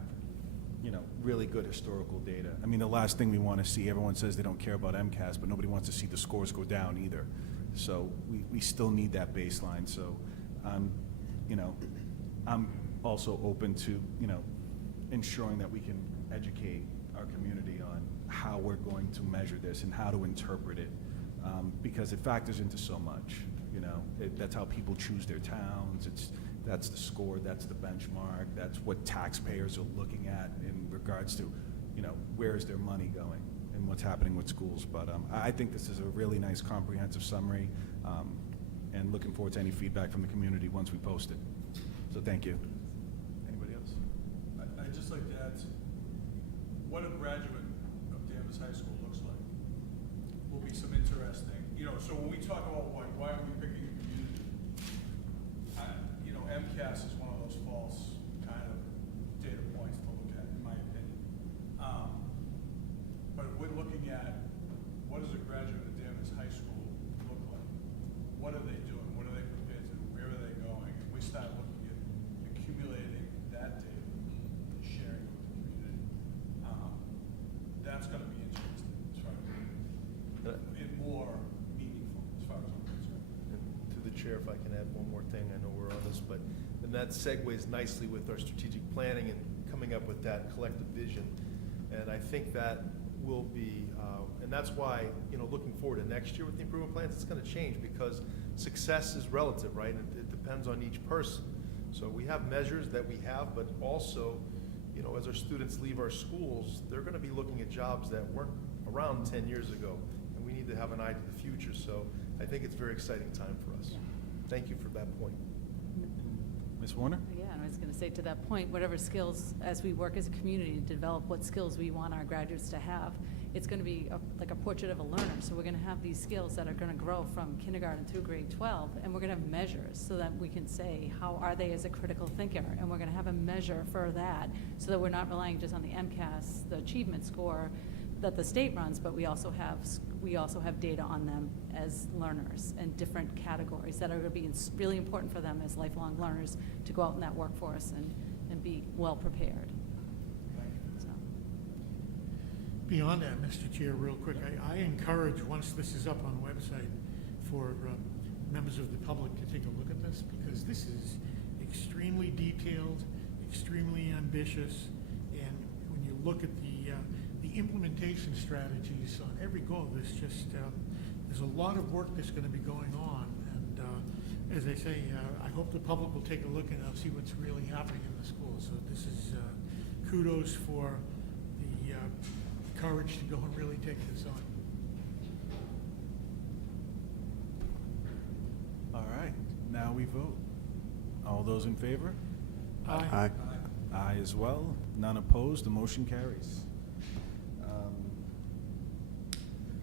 you know, really good historical data. I mean, the last thing we want to see, everyone says they don't care about MCAS, but nobody wants to see the scores go down either. So we still need that baseline. So, you know, I'm also open to, you know, ensuring that we can educate our community on how we're going to measure this and how to interpret it, because it factors into so much. You know, that's how people choose their towns. That's the score, that's the benchmark, that's what taxpayers are looking at in regards to, you know, where is their money going and what's happening with schools. But I think this is a really nice comprehensive summary, and looking forward to any feedback from the community once we post it. So thank you. Anybody else? I'd just like to add, what a graduate of Danvers High School looks like will be some interesting, you know, so when we talk about why are we picking a community, you know, MCAS is one of those false kind of data points to look at, in my opinion. But if we're looking at what does a graduate of Danvers High School look like? What are they doing? What are they prepared to do? Where are they going? If we start looking at accumulating that data and sharing it with the community, that's going to be interesting as far as and more meaningful as far as I'm concerned. And to the chair, if I can add one more thing, I know we're on this, but and that segues nicely with our strategic planning and coming up with that collective vision. And I think that will be, and that's why, you know, looking forward to next year with the improvement plans, it's going to change because success is relative, right? It depends on each person. So we have measures that we have, but also, you know, as our students leave our schools, they're going to be looking at jobs that weren't around 10 years ago, and we need to have an eye to the future. So I think it's a very exciting time for us. Yeah. Thank you for that point. Ms. Warner? Yeah, and I was going to say to that point, whatever skills, as we work as a community to develop what skills we want our graduates to have, it's going to be like a portrait of a learner. So we're going to have these skills that are going to grow from kindergarten through grade 12, and we're going to have measures so that we can say, how are they as a critical thinker? And we're going to have a measure for that so that we're not relying just on the MCAS, the achievement score that the state runs, but we also have data on them as learners and different categories that are going to be really important for them as lifelong learners to go out in that workforce and be well prepared. So. Beyond that, Mr. Chair, real quick, I encourage, once this is up on the website, for members of the public to take a look at this, because this is extremely detailed, extremely ambitious, and when you look at the implementation strategies on every goal, there's a lot of work that's going to be going on, and as I say, I hope the public will take a look and see what's really happening in the school. So this is kudos for the courage to go and really take this on. All right, now we vote. All those in favor? Aye. Aye as well. None opposed. The motion carries.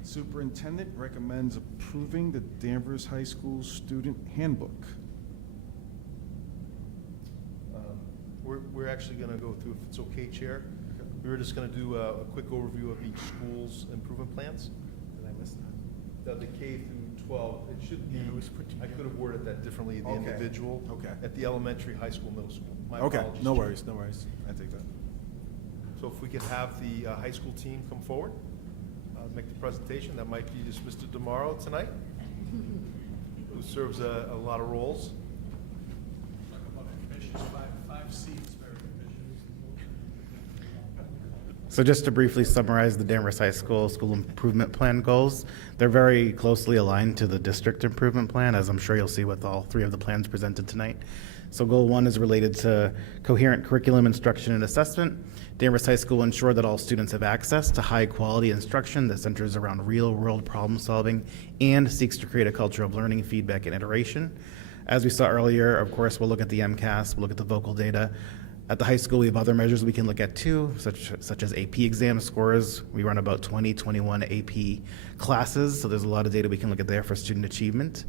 Superintendent recommends approving the Danvers High School Student Handbook. We're actually going to go through, if it's okay, Chair. We were just going to do a quick overview of each school's improvement plans. Did I miss that? The K through 12, it should be, Yeah, it was put I could have worded that differently, the Okay. individual. Okay. At the elementary, high school, middle school. My Okay, apologies, no Chair. worries, no worries. I take that. So if we could have the high school team come forward, make the presentation. That might be just Mr. DeMauro tonight, who serves a lot of roles. Talk about ambitious, five Cs, very ambitious. So just to briefly summarize the Danvers High School School Improvement Plan goals, they're very closely aligned to the district improvement plan, as I'm sure you'll see with all three of the plans presented tonight. So goal 1 is related to coherent curriculum instruction and assessment. Danvers High School will ensure that all students have access to high-quality instruction that centers around real-world problem solving and seeks to create a culture of learning, feedback, and iteration. As we saw earlier, of course, we'll look at the MCAS, we'll look at the vocal data. At the high school, we have other measures we can look at too, such as AP exam scores. We run about 21 AP classes, so there's a lot of data we can look at there for student achievement.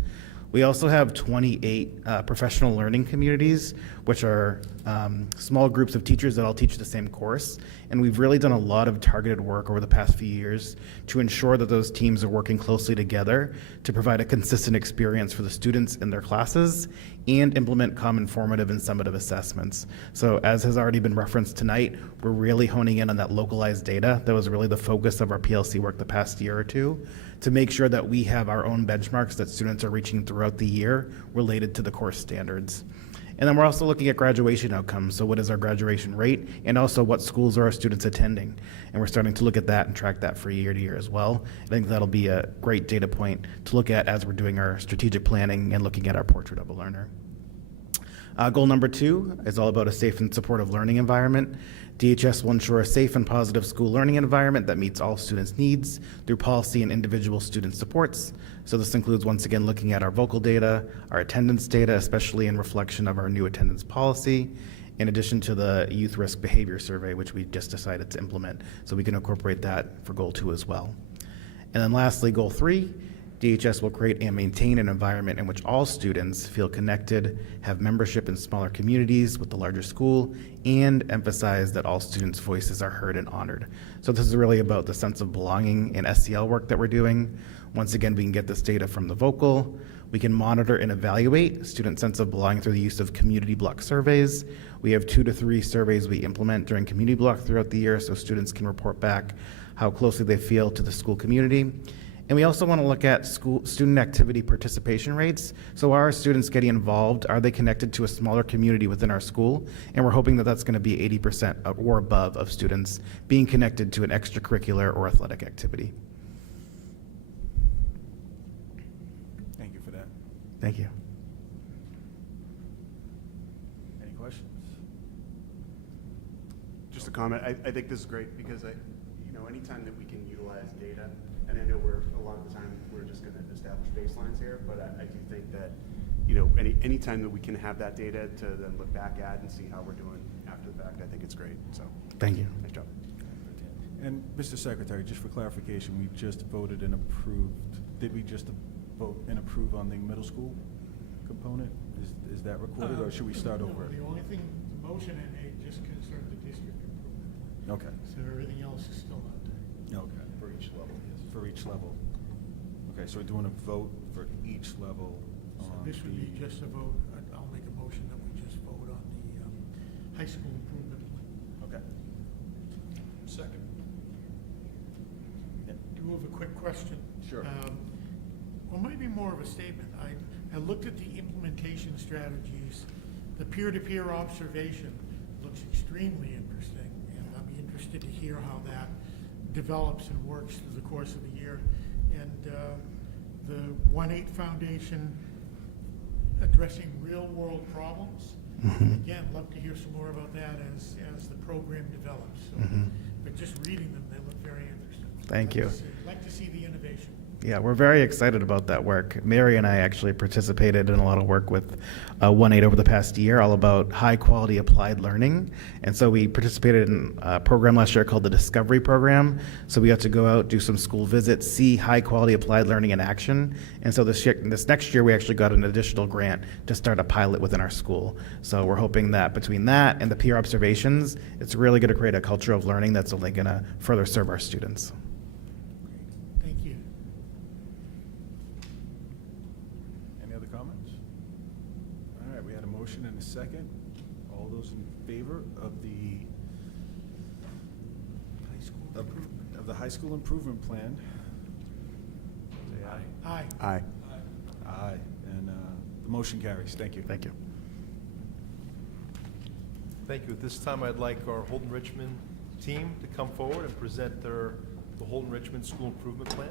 We also have 28 professional learning communities, which are small groups of teachers that all teach the same course. And we've really done a lot of targeted work over the past few years to ensure that those teams are working closely together to provide a consistent experience for the students in their classes and implement common formative and summative assessments. So as has already been referenced tonight, we're really honing in on that localized data. That was really the focus of our PLC work the past year or two, to make sure that we have our own benchmarks that students are reaching throughout the year related to the course standards. And then we're also looking at graduation outcomes. So what is our graduation rate? And also what schools are our students attending? And we're starting to look at that and track that for year to year as well. I think that'll be a great data point to look at as we're doing our strategic planning and looking at our portrait of a learner. Goal number 2 is all about a safe and supportive learning environment. DHS will ensure a safe and positive school learning environment that meets all students' needs through policy and individual student supports. So this includes, once again, looking at our vocal data, our attendance data, especially in reflection of our new attendance policy, in addition to the youth risk behavior survey, which we just decided to implement. So we can incorporate that for goal 2 as well. And then lastly, goal 3, DHS will create and maintain an environment in which all students feel connected, have membership in smaller communities with the larger school, and emphasize that all students' voices are heard and honored. So this is really about the sense of belonging and SEL work that we're doing. Once again, we can get this data from the vocal. We can monitor and evaluate student sense of belonging through the use of community block surveys. We have 2 to 3 surveys we implement during community block throughout the year, so students can report back how closely they feel to the school community. And we also want to look at student activity participation rates. So are our students getting involved? Are they connected to a smaller community within our school? And we're hoping that that's going to be 80% or above of students being connected to an extracurricular or athletic activity. Thank you for that. Thank you. Any questions? Just a comment. I think this is great because anytime that we can utilize data, and I know a lot of the time we're just going to establish baselines here, but I do think that any time that we can have that data to then look back at and see how we're doing after the fact, I think it's great. So, Thank you. nice job. And Mr. Secretary, just for clarification, we just voted and approved, did we just vote and approve on the middle school component? Is that recorded, or should we start No, over? the only thing, the motion I made just concerned the district improvement. Okay, So everything else is still out there. okay, For each level, yes. for each level. Okay, so we're doing a vote for each level So on this would be the- just a vote, I'll make a motion that we just vote on the high school improvement plan. Okay. Second. Do have a quick question. Sure. Well, maybe more of a statement. I looked at the implementation strategies. The peer-to-peer observation looks extremely interesting, and I'll be interested to hear how that develops and works through the course of the year. And the 1-8 Foundation addressing real-world problems. Again, love to hear some more about that as the program develops. So, but just reading them, they look very interesting. Thank you. Like to see the innovation. Yeah, we're very excited about that work. Mary and I actually participated in a lot of work with 1-8 over the past year, all about high-quality applied learning. And so we participated in a program last year called the Discovery Program. So we got to go out, do some school visits, see high-quality applied learning in action. And so this next year, we actually got an additional grant to start a pilot within our school. So we're hoping that between that and the peer observations, it's really going to create a culture of learning that's only going to further serve our students. Thank you. Any other comments? All right, we had a motion and a second. All those in favor of the high school improvement plan, say aye. Aye. Aye. Aye, and the motion carries. Thank you. Thank you. Thank you. At this time, I'd like our Holden Richmond team to come forward and present the Holden Richmond School Improvement Plan.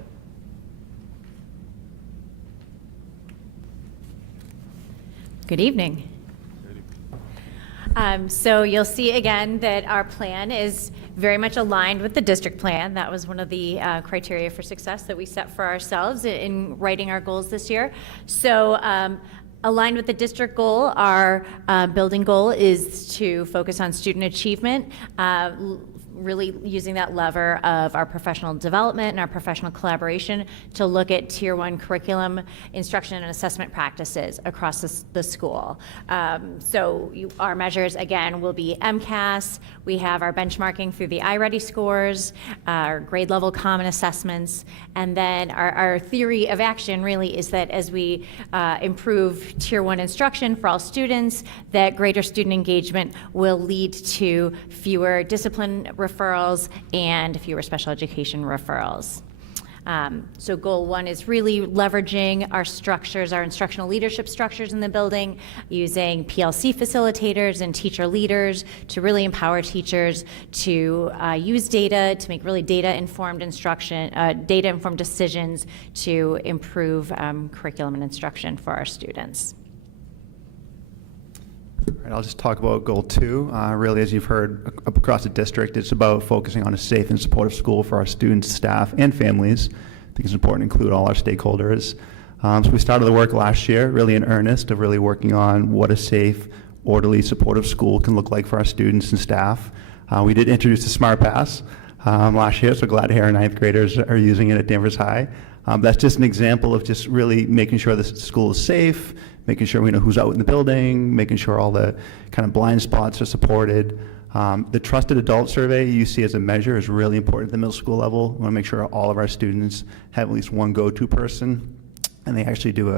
Good evening. So you'll see again that our plan is very much aligned with the district plan. That was one of the criteria for success that we set for ourselves in writing our goals this year. So aligned with the district goal, our building goal is to focus on student achievement, really using that lever of our professional development and our professional collaboration to look at Tier 1 curriculum, instruction, and assessment practices across the school. Our measures, again, will be MCAS. We have our benchmarking through the iReady scores, our grade level common assessments, and then our theory of action really is that as we improve Tier 1 instruction for all students, that greater student engagement will lead to fewer discipline referrals and fewer special education referrals. So goal 1 is really leveraging our structures, our instructional leadership structures in the building, using PLC facilitators and teacher leaders to really empower teachers to use data to make really data-informed instruction, data-informed decisions to improve curriculum and instruction for our students. All right, I'll just talk about goal 2. Really, as you've heard across the district, it's about focusing on a safe and supportive school for our students, staff, and families. I think it's important to include all our stakeholders. So we started the work last year, really in earnest, of really working on what a safe, orderly, supportive school can look like for our students and staff. We did introduce the Smart Pass last year, so glad to hear our 9th graders are using it at Danvers High. That's just an example of just really making sure the school is safe, making sure we know who's out in the building, making sure all the kind of blind spots are supported. The Trusted Adult Survey you see as a measure is really important at the middle school level. We want to make sure all of our students have at least one go-to person, and they actually do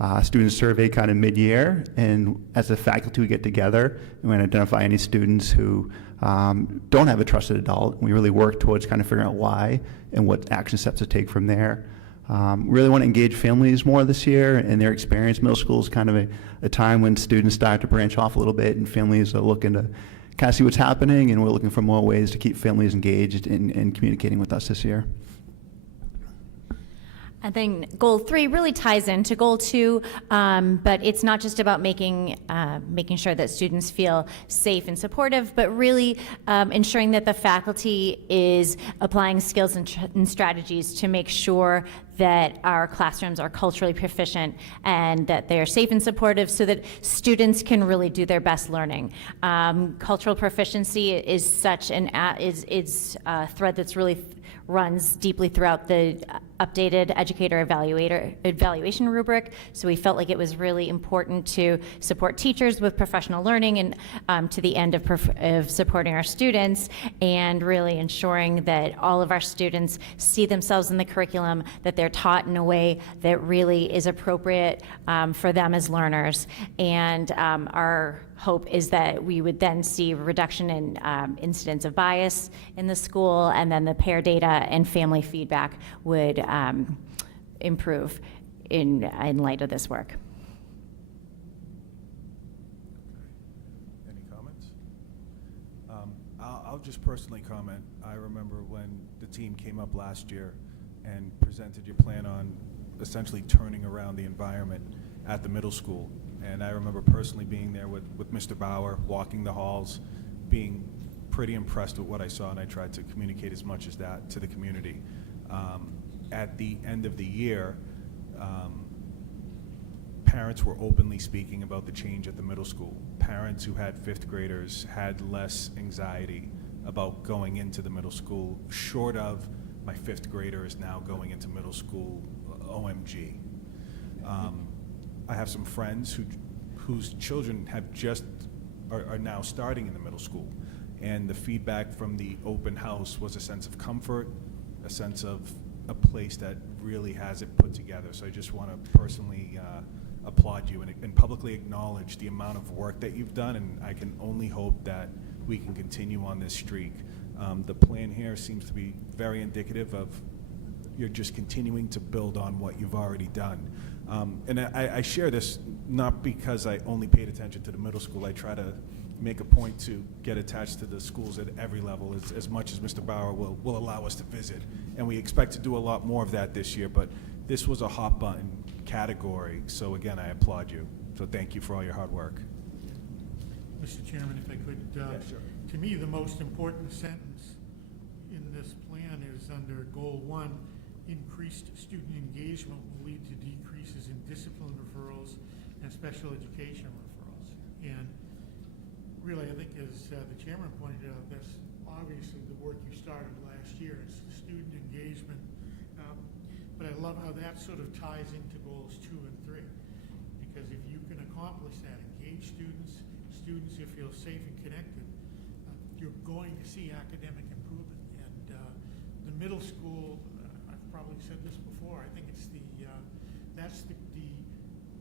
a student survey kind of mid-year, and as a faculty we get together and we identify any students who don't have a trusted adult. We really work towards kind of figuring out why and what action steps to take from there. Really want to engage families more this year and their experience. Middle school is kind of a time when students start to branch off a little bit and families are looking to kind of see what's happening, and we're looking for more ways to keep families engaged in communicating with us this year. And then goal 3 really ties into goal 2, but it's not just about making sure that students feel safe and supportive, but really ensuring that the faculty is applying skills and strategies to make sure that our classrooms are culturally proficient and that they're safe and supportive so that students can really do their best learning. Cultural proficiency is such is a thread that's really runs deeply throughout the updated educator evaluation rubric. So we felt like it was really important to support teachers with professional learning and to the end of supporting our students and really ensuring that all of our students see themselves in the curriculum, that they're taught in a way that really is appropriate for them as learners. And our hope is that we would then see a reduction in incidents of bias in the school, and then the pair data and family feedback would improve in light of this work. Any comments? I'll just personally comment. I remember when the team came up last year and presented your plan on essentially turning around the environment at the middle school. And I remember personally being there with Mr. Bauer, walking the halls, being pretty impressed with what I saw, and I tried to communicate as much as that to the community. At the end of the year, parents were openly speaking about the change at the middle school. Parents who had 5th graders had less anxiety about going into the middle school, short of my 5th grader is now going into middle school, OMG. I have some friends whose children have are now starting in the middle school, and the feedback from the open house was a sense of comfort, a sense of a place that really has it put together. So I just want to personally applaud you and publicly acknowledge the amount of work that you've done, and I can only hope that we can continue on this streak. The plan here seems to be very indicative of you're just continuing to build on what you've already done. And I share this not because I only paid attention to the middle school. I try to make a point to get attached to the schools at every level as much as Mr. Bauer will allow us to visit. And we expect to do a lot more of that this year, but this was a hot button category. So again, I applaud you. So thank you for all your hard work. Mr. Chairman, if I could, sure. To me, the most important sentence in this plan is under Goal 1, increased student engagement will lead to decreases in discipline referrals and special education referrals. And really, I think as the chairman pointed out, that's obviously the work you started last year. It's the student engagement. But I love how that sort of ties into goals 2 and 3. Because if you can accomplish that, engage students who feel safe and connected, you're going to see academic improvement. And the middle school, I've probably said this before, I think it's that's the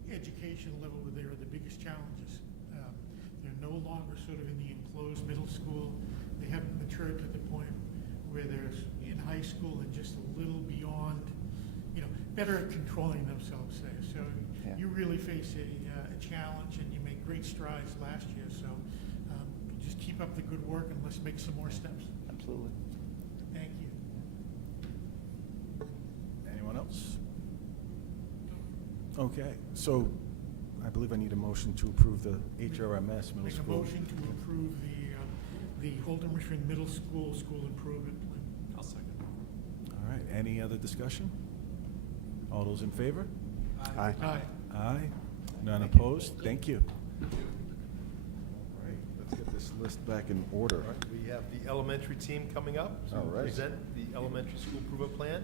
education level where there are the biggest challenges. They're no longer sort of in the enclosed middle school. They haven't matured to the point where they're in high school and just a little beyond, better at controlling themselves, say. So you really face a challenge, and you made great strides last year. So just keep up the good work, and let's make some more steps. Absolutely. Thank you. Anyone else? Okay, so I believe I need a motion to approve the HRMS middle Make a school. motion to approve the Holden Richmond Middle School improvement plan. I'll second. All right, any other discussion? All those in favor? Aye. Aye. Aye. None opposed? Thank you. All right, let's get this list back in order. All right, we have the elementary team coming up to All right. present the elementary school improvement plan.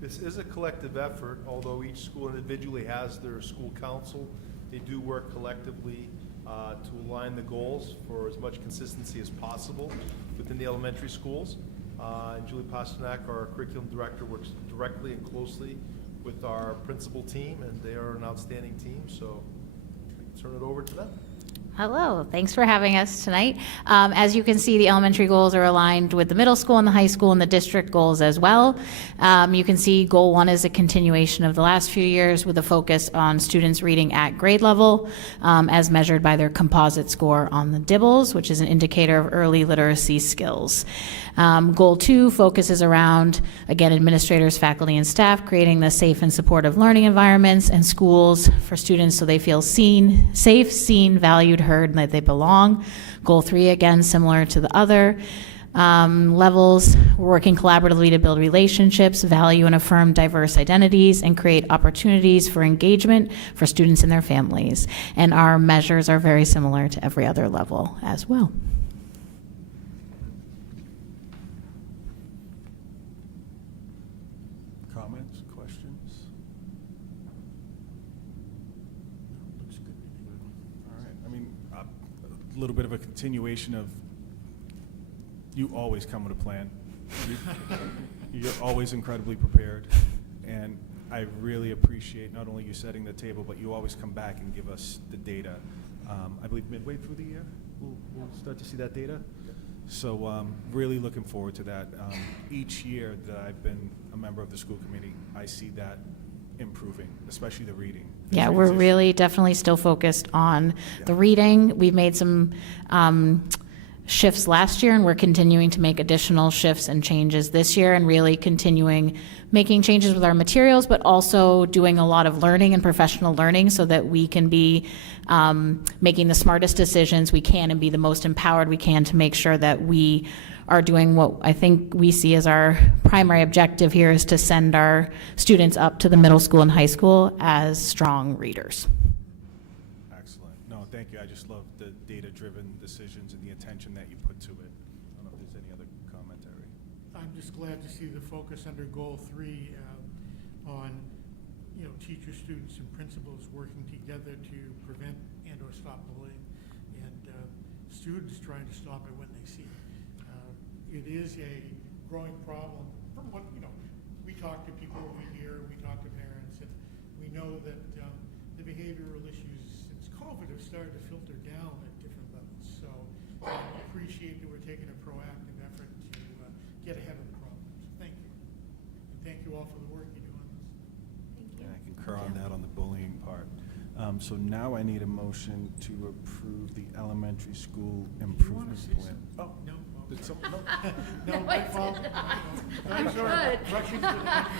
This is a collective effort, although each school individually has their school council. They do work collectively to align the goals for as much consistency as possible within the elementary schools. And Julie Pasternak, our curriculum director, works directly and closely with our principal team, and they are an outstanding team, so I can turn it over to them. Hello, thanks for having us tonight. As you can see, the elementary goals are aligned with the middle school and the high school and the district goals as well. You can see goal 1 is a continuation of the last few years with a focus on students reading at grade level as measured by their composite score on the DIBELS, which is an indicator of early literacy skills. Goal 2 focuses around, again, administrators, faculty, and staff creating the safe and supportive learning environments and schools for students so they feel seen, safe, seen, valued, heard, and that they belong. Goal 3, again, similar to the other levels, we're working collaboratively to build relationships, value and affirm diverse identities, and create opportunities for engagement for students and their families. And our measures are very similar to every other level as well. Comments, questions? Looks good. All right, I mean, a little bit of a continuation of, you always come with a plan. You're always incredibly prepared, and I really appreciate not only you setting the table, but you always come back and give us the data. I believe midway through the year, we'll start to see that data. So really looking forward to that. Each year that I've been a member of the school committee, I see that improving, especially the reading. Yeah, we're really definitely still focused on the reading. We've made some shifts last year, and we're continuing to make additional shifts and changes this year, and really continuing making changes with our materials, but also doing a lot of learning and professional learning so that we can be making the smartest decisions we can and be the most empowered we can to make sure that we are doing what I think we see as our primary objective here, is to send our students up to the middle school and high school as strong readers. Excellent. No, thank you. I just love the data-driven decisions and the attention that you put to it. I don't know if there's any other commentary. I'm just glad to see the focus under goal 3 on, teachers, students, and principals working together to prevent and/or stop bullying, and students trying to stop it when they see it. It is a growing problem. From what we talk to people over here, we talk to parents, and we know that the behavioral issues since COVID have started to filter down at different levels. So I appreciate that we're taking a proactive effort to get ahead of the problem. So thank you. And thank you all for the work you do on this. And I concur on that on the bullying part. So now I need a motion to approve the elementary school improvement plan. Oh, No. did some, No, my fault. I'm sorry. Rushing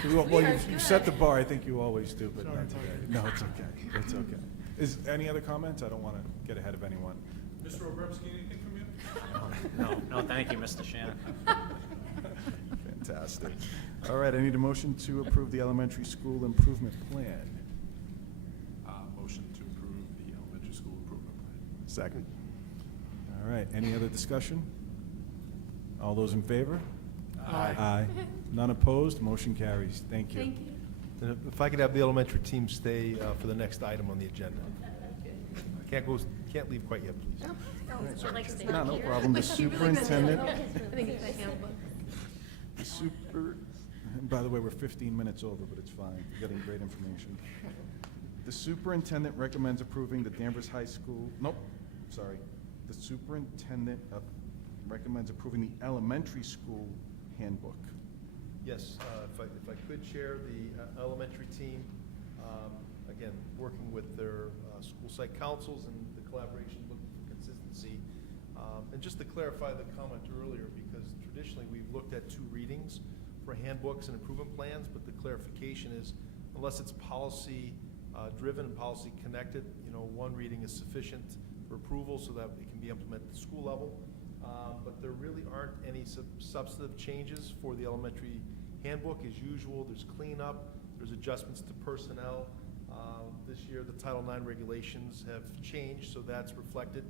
through the- well, you set the bar, I think you always do, but Sorry that's about okay. that. No, it's okay. It's okay. Is any other comments? I don't want to get ahead of anyone. Mr. Obremski, anything from you? No, thank you, Mr. Shannon. Fantastic. All right, I need a motion to approve the elementary school improvement plan. Motion to approve the elementary school improvement plan. Second. All right, any other discussion? All those in favor? Aye. Aye. None opposed, motion carries. Thank you. And if I could have the elementary team stay for the next item on the agenda. Can't leave quite yet, please. No, no problem. The superintendent. And by the way, we're 15 minutes over, but it's fine. You're getting great information. The superintendent recommends approving the Danvers High School, The superintendent recommends approving the elementary school handbook. Yes, if I could share the elementary team, again, working with their school site councils and the collaboration, looking for consistency. And just to clarify the comment earlier, because traditionally we've looked at 2 readings for handbooks and improvement plans, but the clarification is, unless it's policy driven and policy connected, 1 reading is sufficient for approval so that it can be implemented at the school level. But there really aren't any substantive changes for the elementary handbook. As usual, there's cleanup, there's adjustments to personnel. This year, the Title IX regulations have changed, so that's reflected.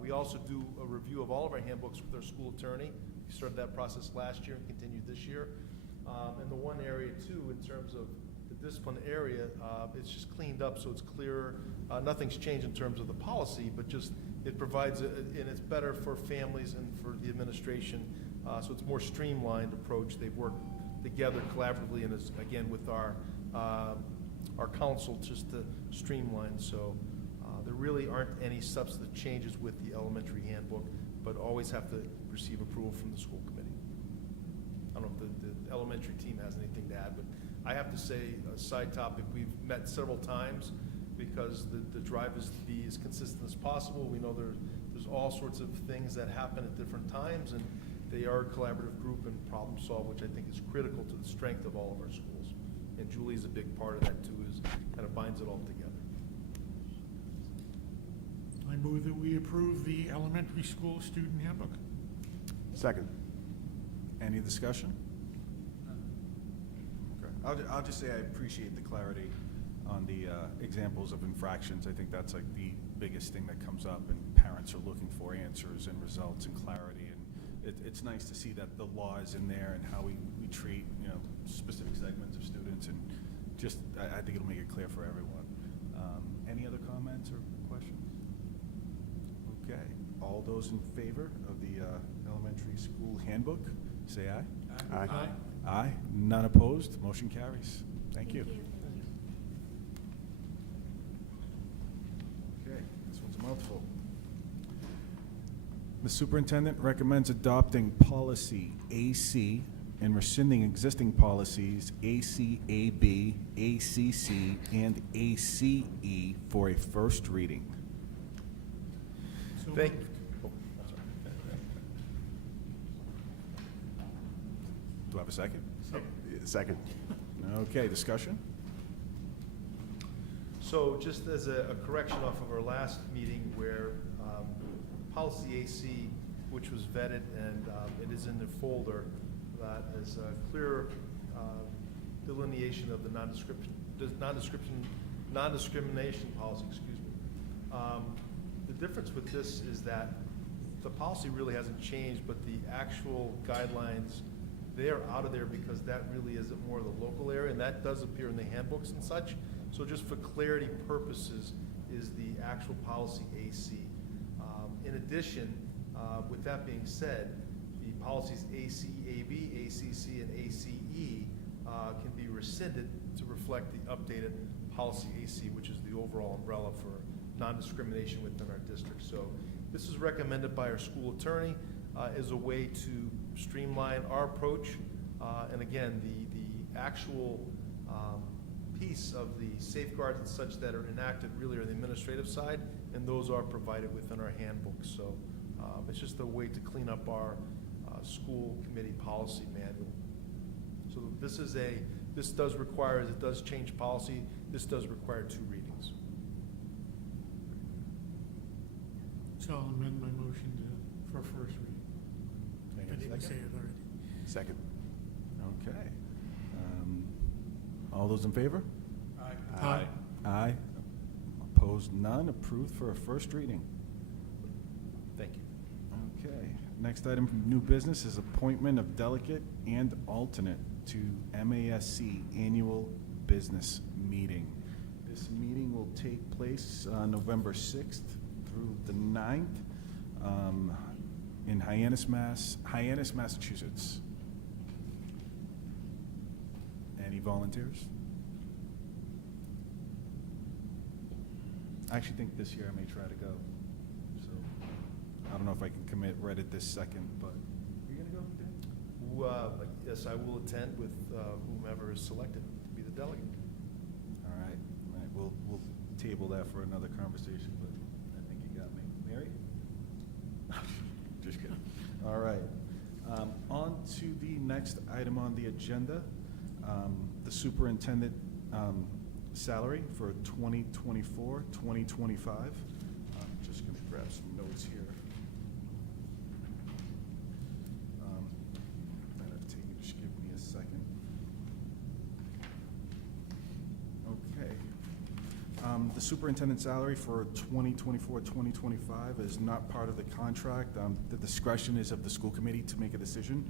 We also do a review of all of our handbooks with our school attorney. We started that process last year and continued this year. And the one area, too, in terms of the discipline area, it's just cleaned up so it's clearer. Nothing's changed in terms of the policy, but just it provides, and it's better for families and for the administration. So it's a more streamlined approach. They've worked together collaboratively and is, again, with our council just to streamline. So There really aren't any substantive changes with the elementary handbook, but always have to receive approval from the school committee. I don't know if the elementary team has anything to add, but I have to say, a side topic, we've met several times because the drive is to be as consistent as possible. We know there's all sorts of things that happen at different times, and they are a collaborative group and problem solve, which I think is critical to the strength of all of our schools. And Julie's a big part of that too, is kind of binds it all together. I move that we approve the elementary school student handbook. Second. Any discussion? Okay. I'll just say I appreciate the clarity on the examples of infractions. I think that's like the biggest thing that comes up, and parents are looking for answers and results and clarity. And it's nice to see that the law is in there and how we treat, you know, specific segments of students, and just I think it'll make it clear for everyone. Any other comments or questions? Okay. All those in favor of the elementary school handbook, say aye. Aye. Aye. Aye. None opposed. Motion carries. Thank you. Okay, this one's a mouthful. The superintendent recommends adopting policy AC and rescinding existing policies ACAB, ACC, and ACE for a first reading. So Thank moved. oh, I'm sorry. Do I have a second? Second. Okay, discussion? So just as a correction off of our last meeting where policy AC, which was vetted and it is in the folder, that is a clear delineation of the non-discrimination policy, excuse me. The difference with this is that the policy really hasn't changed, but the actual guidelines, they are out of there because that really isn't more of the local area, and that does appear in the handbooks and such. So just for clarity purposes is the actual policy AC. In addition, with that being said, the policies ACAB, ACC, and ACE can be rescinded to reflect the updated policy AC, which is the overall umbrella for non-discrimination within our district. So this is recommended by our school attorney as a way to streamline our approach. And again, the actual piece of the safeguards and such that are enacted really are the administrative side, and those are provided within our handbook. So it's just a way to clean up our school committee policy manual. So this does require, as it does change policy, this does require 2 readings. So I'll amend my motion for first reading. I didn't say it already. Second. Okay. All those in favor? Aye. Aye. Opposed, none. Approved for a first reading. Thank you. Okay. Next item from new business is appointment of delegate and alternate to MASC Annual Business Meeting. This meeting will take place November 6th through the 9th in Hyannis, Massachusetts. Any volunteers? I actually think this year I may try to go. So I don't know if I can commit right at this second, but are you going to go, Dan? Yes, I will attend with whomever is selected to be the delegate. All right. All right. We'll table that for another conversation, but I think you got me. Mary? Just kidding. All right. On to the next item on the agenda, the superintendent salary for 2024, 2025. I'm just going to grab some notes here. That'll take me, just give me a second. Okay. The superintendent's salary for 2024, 2025 is not part of the contract. The discretion is of the school committee to make a decision.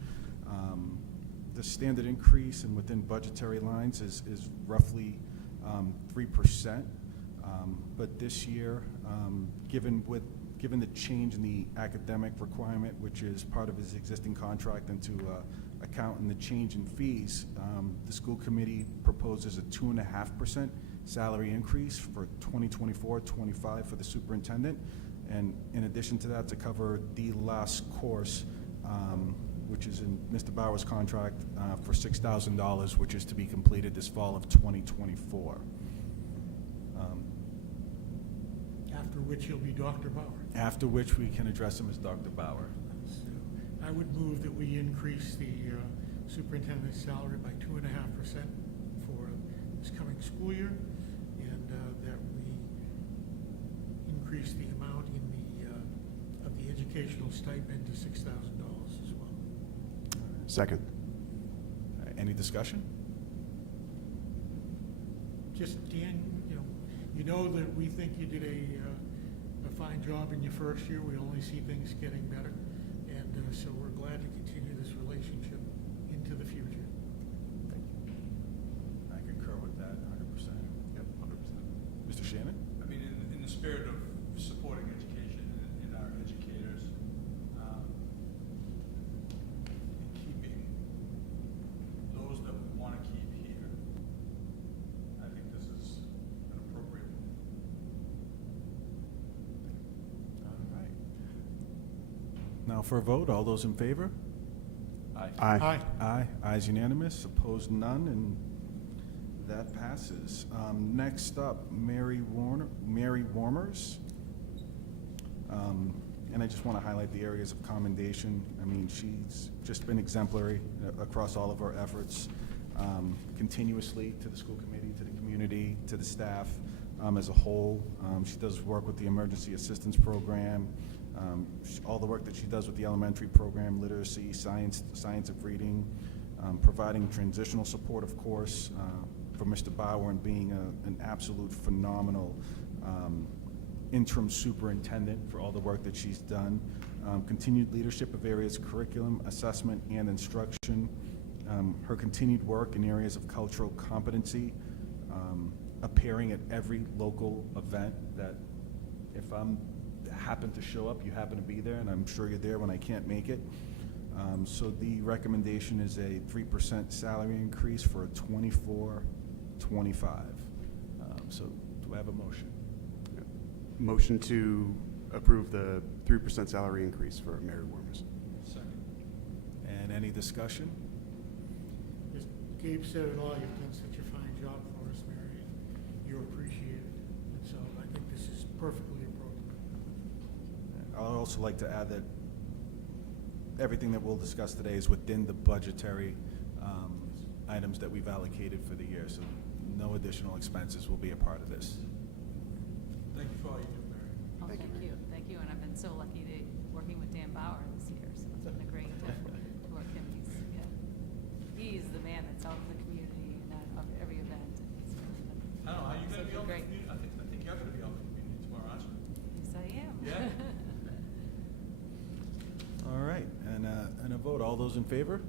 The standard increase and within budgetary lines is roughly 3%. But this year, given the change in the academic requirement, which is part of his existing contract, into a accounting the change in fees, the school committee proposes a 2.5% salary increase for 2024-25 for the superintendent. And in addition to that, to cover the last course, which is in Mr. Bauer's contract, for $6,000, which is to be completed this fall of 2024. After which he'll be Dr. Bauer. After which we can address him as Dr. Bauer. So I would move that we increase the superintendent's salary by 2.5% for this coming school year, and that we increase the amount in the of the educational stipend to $6,000 as well. Second. Any discussion? Just, Dan, you know that we think you did a fine job in your first year. We only see things getting better, and so we're glad to continue this relationship into the future. Thank you. I concur with that 100%. Yep, 100%. Mr. Shannon? I mean, in the spirit of supporting education and our educators, and keeping those that we want to keep here, I think this is an appropriate move. All right. Now for a vote, all those in favor? Aye. Aye. Aye. Ayes unanimous, opposed none, and that passes. Next up, Mary Warmers. And I just want to highlight the areas of commendation. I mean, she's just been exemplary across all of her efforts, continuously to the school committee, to the community, to the staff as a whole. She does work with the emergency assistance program, all the work that she does with the elementary program, literacy, science of reading, providing transitional support, of course, for Mr. Bauer, and being an absolute phenomenal interim superintendent for all the work that she's done. Continued leadership of areas curriculum, assessment, and instruction. Her continued work in areas of cultural competency, appearing at every local event that if I'm happen to show up, you happen to be there, and I'm sure you're there when I can't make it. So the recommendation is a 3% salary increase for a 24-25. So do I have a motion? Motion to approve the 3% salary increase for Mary Warmers. Second. And any discussion? As Gabe said it all, you've done such a fine job for us, Mary, and you're appreciated. And so I think this is perfectly appropriate. I'd also like to add that everything that we'll discuss today is within the budgetary items that we've allocated for the year, so no additional expenses will be a part of this. Thank you for all you do, Mary. Oh, thank you. Thank you. And I've been so lucky to working with Dan Bauer this year, so it's been a great to work him. He's the man that's out in the community and at every event. He's really been I don't know, are you going to be out in the great. community? I think you're going to be out in the community tomorrow, aren't you? Yes, I am. Yeah. All right, and a vote. All those in favor?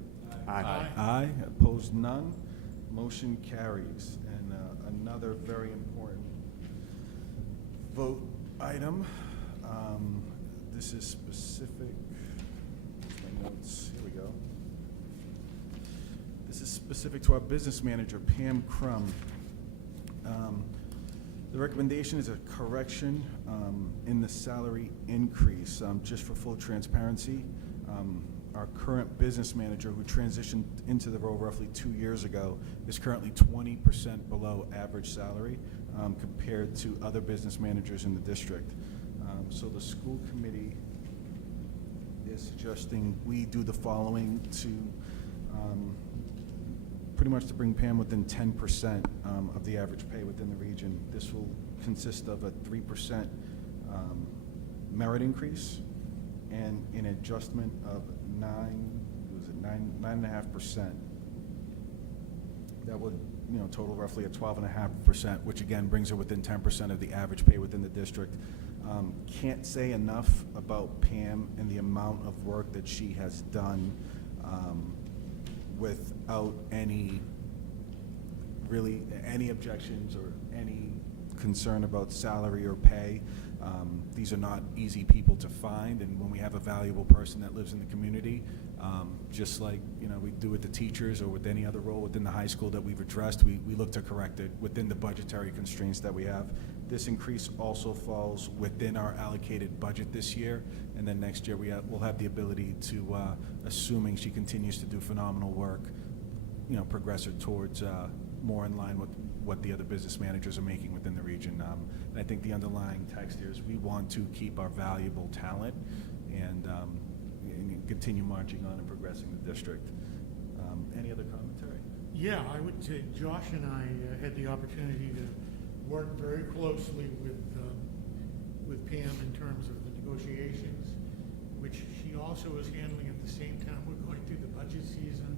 Aye. Aye. Opposed, none. Motion carries. And another very important vote item. This is specific. My notes. Here we go. This is specific to our business manager, Pam Crum. The recommendation is a correction in the salary increase. Just for full transparency, our current business manager, who transitioned into the role roughly 2 years ago, is currently 20% below average salary compared to other business managers in the district. So the school committee is suggesting we do the following to pretty much to bring Pam within 10% of the average pay within the region. This will consist of a 3% merit increase and an adjustment of 9.5%. That would, total roughly at 12.5%, which again brings her within 10% of the average pay within the district. Can't say enough about Pam and the amount of work that she has done without any objections or any concern about salary or pay. These are not easy people to find, and when we have a valuable person that lives in the community, Just like, we do with the teachers or with any other role within the high school that we've addressed, we look to correct it within the budgetary constraints that we have. This increase also falls within our allocated budget this year, and then next year we'll have the ability to, assuming she continues to do phenomenal work, progress her towards more in line with what the other business managers are making within the region. And I think the underlying text here is we want to keep our valuable talent and continue marching on and progressing the district. Any other commentary? Yeah, I would say Josh and I had the opportunity to work very closely with Pam in terms of the negotiations, which she also is handling at the same time we're going through the budget season.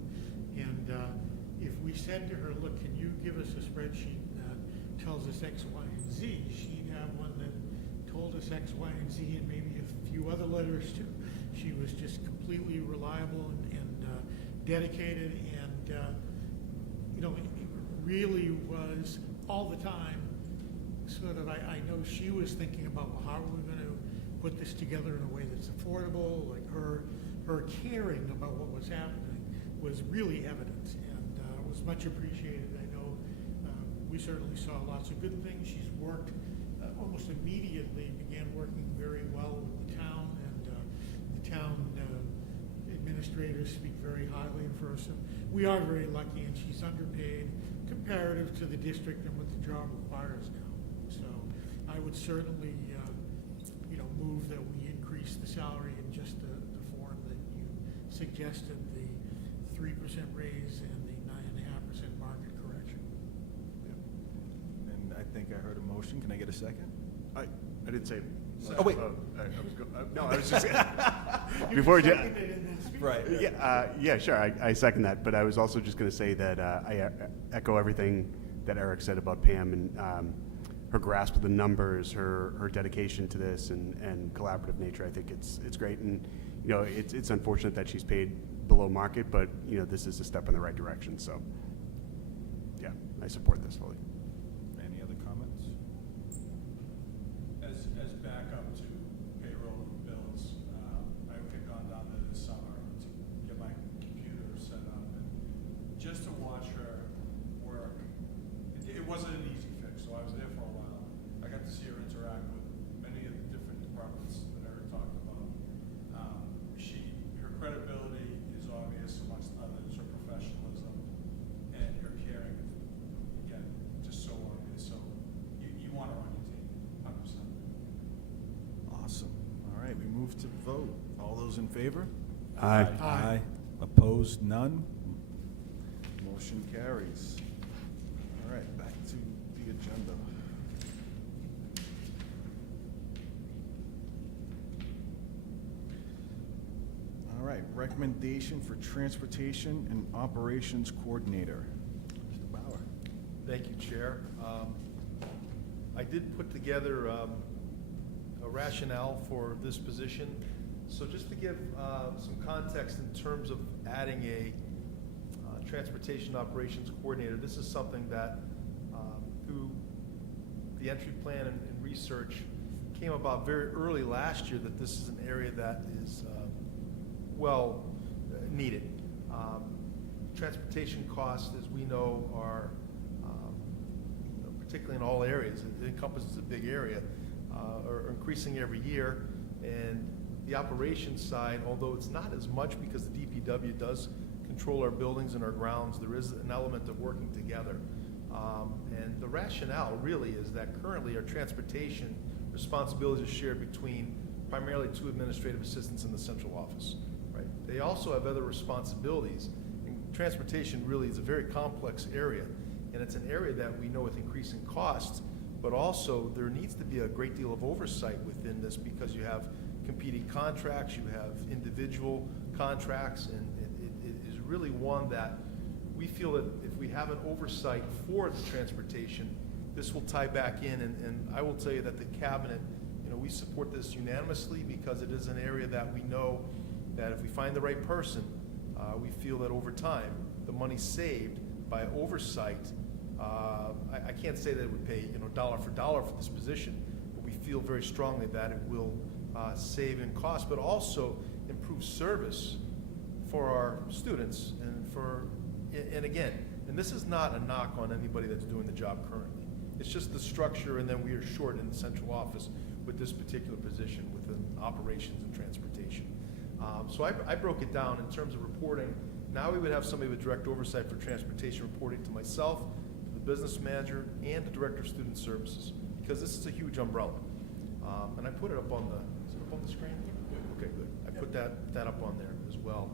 And if we said to her, look, can you give us a spreadsheet that tells us X, Y, and Z, she'd have one that told us X, Y, and Z, and maybe a few other letters too. She was just completely reliable and dedicated, and it really was all the time sort of, I know she was thinking about, well, how are we going to put this together in a way that's affordable? Like her caring about what was happening was really evident, and was much appreciated. I know we certainly saw lots of good things. She's worked almost immediately, began working very well with the town, and the town administrators speak very highly of her. So we are very lucky, and she's underpaid comparative to the district and what the job requires now. So I would certainly, move that we increase the salary in just the form that you suggested, the 3% raise and the 9.5% market correction. Yep. And I think I heard a motion. Can I get a second? I didn't say. Oh, wait. I was just before you. Right. Yeah, sure. I second that, but I was also just going to say that I echo everything that Eric said about Pam and her grasp of the numbers, her dedication to this, and collaborative nature. I think it's great, and it's unfortunate that she's paid below market, but this is a step in the right direction. So, yeah, I support this fully. Any other comments? As backup to payroll and bills, I had gone down there this summer to get my computer set up, and just to watch her work, it wasn't an easy fix, so I was there for a while. I got to see her interact with many of the different departments that Eric talked about. Her credibility is obvious amongst others, her professionalism, and her caring, again, just so obvious. So you want her on your team, 100%. Awesome. All right, we move to vote. All those in favor? Aye. Aye. Opposed? None? Motion carries. All right, back to the agenda. All right, recommendation for transportation and operations coordinator. Mr. Bauer. Thank you, Chair. I did put together a rationale for this position. So just to give some context in terms of adding a transportation operations coordinator, this is something that through the entry plan and research came about very early last year, that this is an area that is well needed. Transportation costs, as we know, are particularly in all areas, it encompasses a big area, are increasing every year. And the operations side, although it's not as much because the DPW does control our buildings and our grounds, there is an element of working together. And the rationale really is that currently our transportation responsibilities are shared between primarily 2 administrative assistants in the central office. Right? They also have other responsibilities. And transportation really is a very complex area, and it's an area that we know with increasing costs, but also there needs to be a great deal of oversight within this, because you have competing contracts, you have individual contracts, and it is really one that we feel that if we have an oversight for the transportation, this will tie back in, and I will tell you that the cabinet, we support this unanimously, because it is an area that we know that if we find the right person, we feel that over time, the money saved by oversight, I can't say that it would pay dollar for dollar for this position, but we feel very strongly that it will save in cost, but also improve service for our students and again, and this is not a knock on anybody that's doing the job currently. It's just the structure, and then we are short in the central office with this particular position within operations and transportation. So I broke it down in terms of reporting. Now we would have somebody with direct oversight for transportation reporting to myself, to the business manager, and the director of student services, because this is a huge umbrella. And I put it up on is it up on the screen? Okay, good. I put that up on there as well.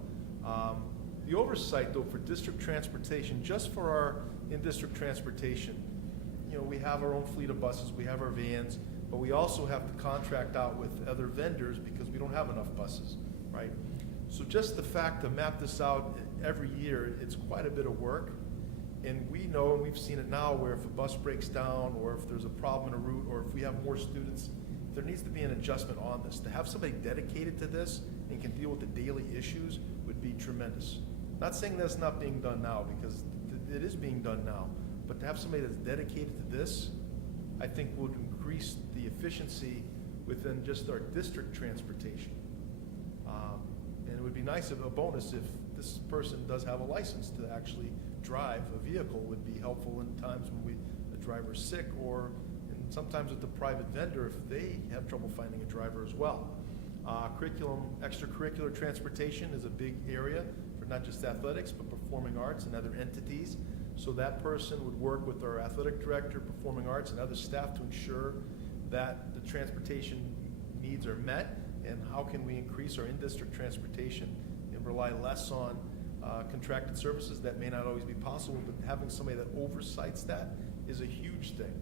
The oversight, though, for district transportation, just for our in-district transportation, we have our own fleet of buses, we have our vans, but we also have to contract out with other vendors because we don't have enough buses, right? So just the fact to map this out every year, it's quite a bit of work. And we know, and we've seen it now, where if a bus breaks down, or if there's a problem in a route, or if we have more students, there needs to be an adjustment on this. To have somebody dedicated to this and can deal with the daily issues would be tremendous. Not saying that's not being done now, because it is being done now, but to have somebody that's dedicated to this, I think would increase the efficiency within just our district transportation. And it would be nice, if a bonus, if this person does have a license to actually drive a vehicle, would be helpful in times when the driver's sick, or and sometimes with the private vendor if they have trouble finding a driver as well. Extracurricular transportation is a big area for not just athletics, but performing arts and other entities. So that person would work with our athletic director, performing arts, and other staff to ensure that the transportation needs are met, and how can we increase our in-district transportation and rely less on contracted services. That may not always be possible, but having somebody that oversights that is a huge thing.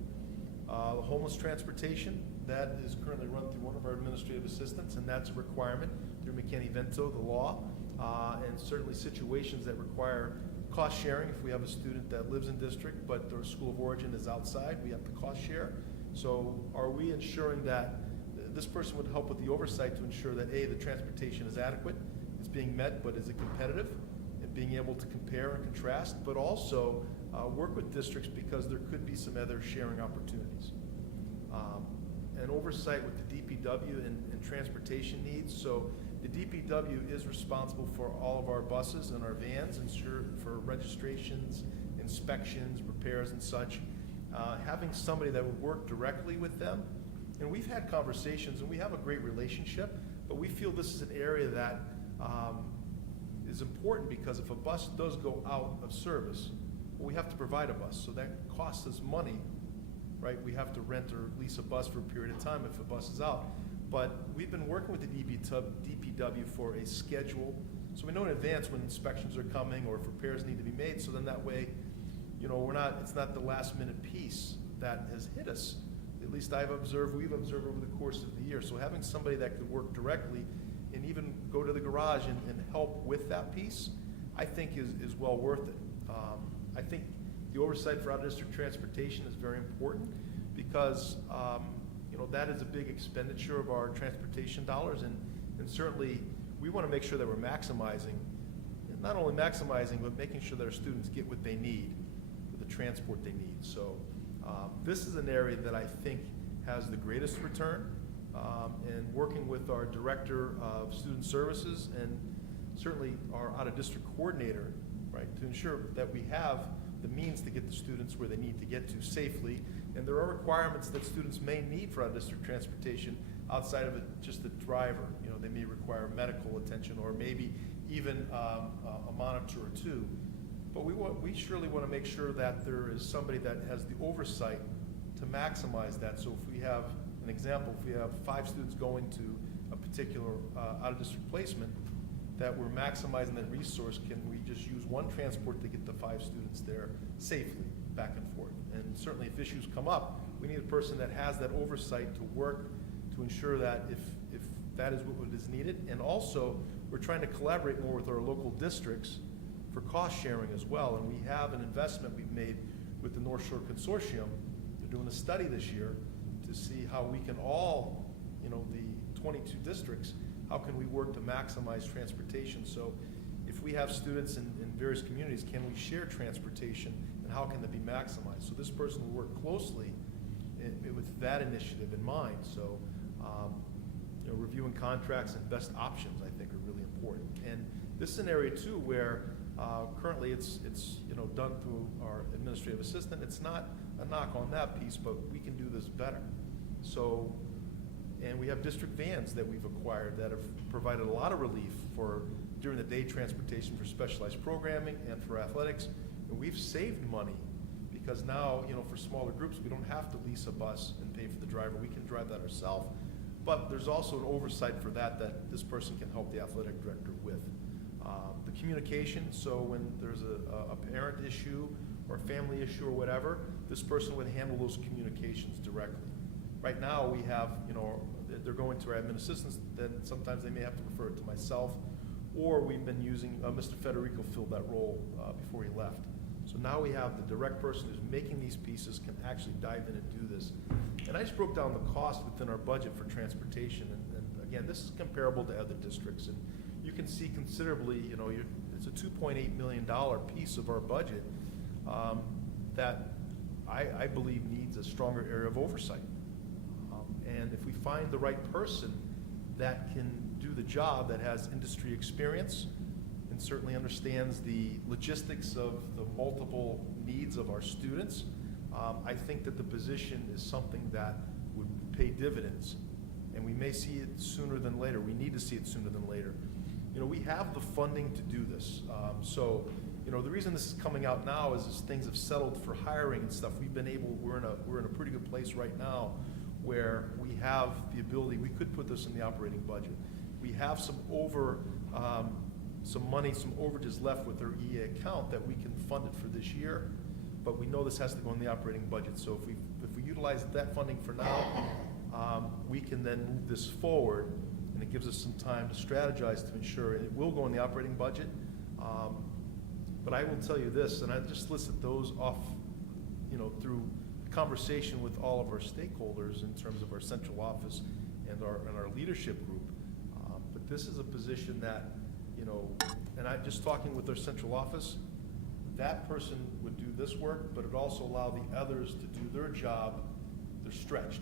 The homeless transportation, that is currently run through one of our administrative assistants, and that's a requirement through McKinney-Vento, the law, and certainly situations that require cost sharing. If we have a student that lives in district, but their school of origin is outside, we have to cost share. So are we ensuring that this person would help with the oversight to ensure that A, the transportation is adequate, it's being met, but is it competitive, and being able to compare and contrast, but also work with districts because there could be some other sharing opportunities. And oversight with the DPW and transportation needs. So the DPW is responsible for all of our buses and our vans, for registrations, inspections, repairs, and such. Having somebody that would work directly with them, and we've had conversations, and we have a great relationship, but we feel this is an area that is important, because if a bus does go out of service, well, we have to provide a bus, so that costs us money, right? We have to rent or lease a bus for a period of time if a bus is out. But we've been working with the DPW for a schedule, so we know in advance when inspections are coming or if repairs need to be made, so then that way, it's not the last minute piece that has hit us. At least we've observed over the course of the year. So having somebody that could work directly and even go to the garage and help with that piece, I think is well worth it. I think the oversight for out-of-district transportation is very important, because that is a big expenditure of our transportation dollars, and certainly we want to make sure that we're maximizing, not only maximizing, but making sure that our students get what they need for the transport they need. So this is an area that I think has the greatest return, and working with our director of student services and certainly our out-of-district coordinator, right, to ensure that we have the means to get the students where they need to get to safely. And there are requirements that students may need for out-of-district transportation outside of just the driver. They may require medical attention, or maybe even a monitor or two. But we surely want to make sure that there is somebody that has the oversight to maximize that. So if we have an example, if we have 5 students going to a particular out-of-district placement, that we're maximizing that resource, can we just use one transport to get the 5 students there safely back and forth? And certainly if issues come up, we need a person that has that oversight to work to ensure that if that is what is needed. And also, we're trying to collaborate more with our local districts for cost sharing as well. And we have an investment we've made with the North Shore Consortium. They're doing a study this year to see how we can all, the 22 districts, how can we work to maximize transportation? So if we have students in various communities, can we share transportation, and how can that be maximized? So this person will work closely with that initiative in mind. So reviewing contracts and best options, I think, are really important. And This is an area too where currently it's done through our administrative assistant. It's not a knock on that piece, but we can do this better. So, and we have district vans that we've acquired that have provided a lot of relief for during the day transportation for specialized programming and for athletics. And we've saved money because now, for smaller groups, we don't have to lease a bus and pay for the driver. We can drive that ourselves. But there's also an oversight for that this person can help the athletic director with. The communication, so when there's a parent issue or a family issue or whatever, this person would handle those communications directly. Right now, we have, they're going to our admin assistants, then sometimes they may have to refer it to myself, or we've been using, Mr. Federico filled that role before he left. So now we have the direct person who's making these pieces can actually dive in and do this. And I just broke down the cost within our budget for transportation, and again, this is comparable to other districts, and you can see considerably, it's a $2.8 million piece of our budget that I believe needs a stronger area of oversight. And if we find the right person that can do the job, that has industry experience and certainly understands the logistics of the multiple needs of our students, I think that the position is something that would pay dividends. And we may see it sooner than later. We need to see it sooner than later. We have the funding to do this. So, the reason this is coming out now is things have settled for hiring and stuff. We're in a pretty good place right now where we have the ability, we could put this in the operating budget. We have some money, some overages left with our EA account that we can fund it for this year, but we know this has to go in the operating budget. So if we utilize that funding for now, we can then move this forward, and it gives us some time to strategize to ensure it will go in the operating budget. But I will tell you this, and I just listed those off, through conversation with all of our stakeholders in terms of our central office and our leadership group. But this is a position that, and I'm just talking with our central office, that person would do this work, but it also allow the others to do their job. They're stretched.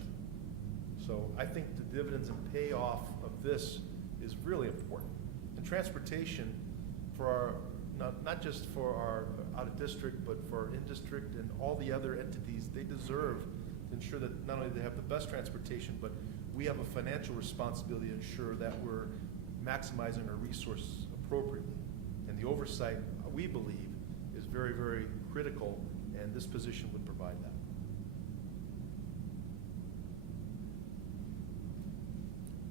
So I think the dividends and payoff of this is really important. And transportation for our, not just for our out-of-district, but for our in-district and all the other entities, they deserve to ensure that not only they have the best transportation, but we have a financial responsibility to ensure that we're maximizing our resources appropriately. And the oversight, we believe, is very, very critical, and this position would provide that.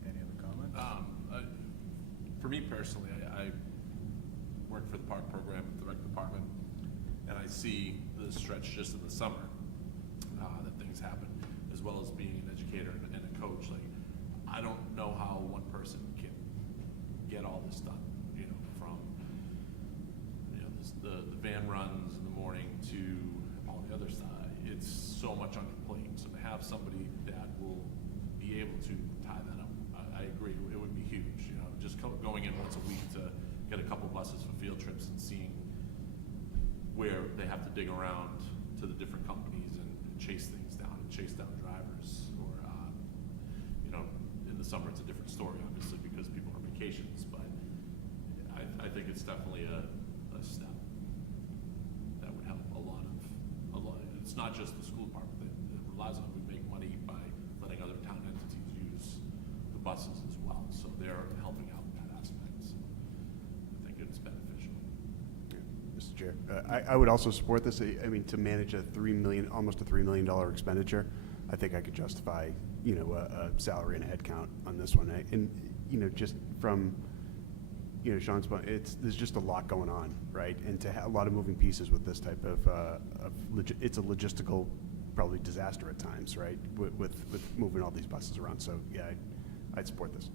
Any other comments? For me personally, I work for the park program with the rec department, and I see the stretch just in the summer that things happen, as well as being an educator and a coach. Like, I don't know how one person can get all this done, from the van runs in the morning to all the other side. It's so much on your plate. So to have somebody that will be able to tie that up, I agree, it would be huge. Just going in once a week to get a couple buses for field trips and seeing where they have to dig around to the different companies and chase things down and chase down drivers. Or, in the summer it's a different story, obviously, because people are on vacations. But I think it's definitely a step that would help a lot. It's not just the school department that relies on it. We make money by letting other town entities use the buses as well. So they're helping out in that aspect. So I think it's beneficial. Mr. Chair, I would also support this. I mean, to manage almost a $3 million expenditure, I think I could justify, a salary and a head count on this one. And just from, Sean's point, there's just a lot going on, right? And to have a lot of moving pieces with this type of it's a logistical probably disaster at times, right? With moving all these buses around. So yeah, I'd support this.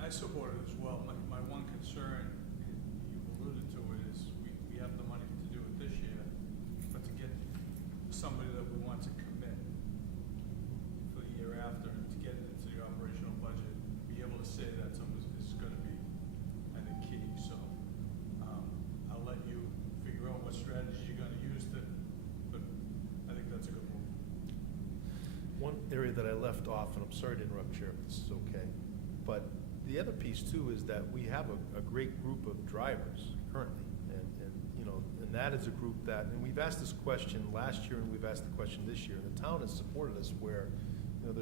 I support it as well. My one concern, you've alluded to it, is we have the money to do it this year, but to get somebody that we want to commit for the year after, to get it into the operational budget, be able to say that somebody is going to be, I think, key. So I'll let you figure out what strategy you're going to use but I think that's a good move. One area that I left off, and I'm sorry to interrupt, Chair, if this is okay, but the other piece too is that we have a great group of drivers currently. And, you know, and that is a group that, and we've asked this question last year and we've asked the question this year, and the town has supported us where, you know,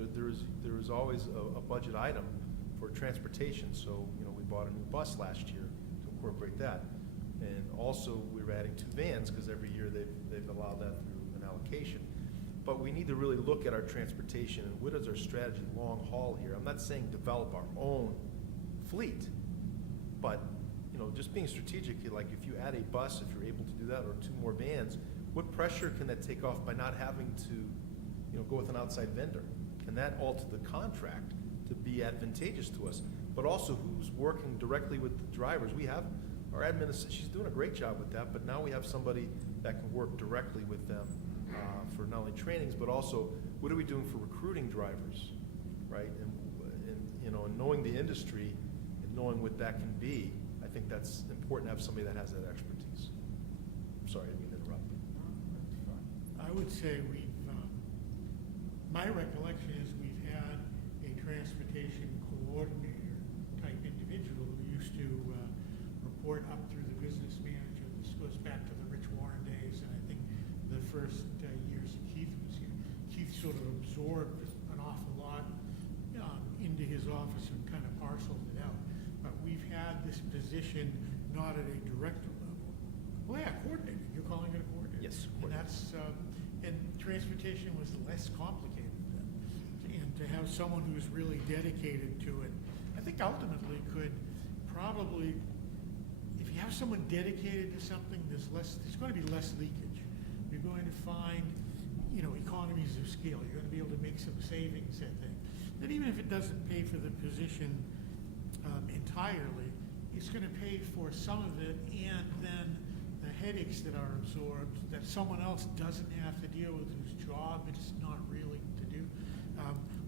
there is always a budget item for transportation. So, you know, we bought a new bus last year to incorporate that. And also we're adding 2 vans because every year they've allowed that through an allocation. But we need to really look at our transportation and what is our strategy long haul here. I'm not saying develop our own fleet, but, you know, just being strategic, like if you add a bus, if you're able to do that, or 2 more vans, what pressure can that take off by not having to, you know, go with an outside vendor? Can that alter the contract to be advantageous to us? But also who's working directly with the drivers? We have our administration, she's doing a great job with that, but now we have somebody that can work directly with them for not only trainings, but also what are we doing for recruiting drivers, right? And you know, and knowing the industry and knowing what that can be, I think that's important to have somebody that has that expertise. I'm sorry, I didn't mean to interrupt. I would say my recollection is we've had a transportation coordinator type individual who used to report up through the business manager. This goes back to the Rich Warren days, and I think the first years Keith was here. Keith sort of absorbed an awful lot into his office and kind of parceled it out. But we've had this position not at a director level. Well, yeah, coordinator. You're calling it a coordinator. Yes, and that's and transportation was less complicated then. And to have someone who's really dedicated to it, I think ultimately could probably, if you have someone dedicated to something, there's going to be less leakage. You're going to find, you know, economies of scale. You're going to be able to make some savings, I think. That even if it doesn't pay for the position entirely, it's going to pay for some of it, and then the headaches that are absorbed that someone else doesn't have to deal with, whose job it's not really to do,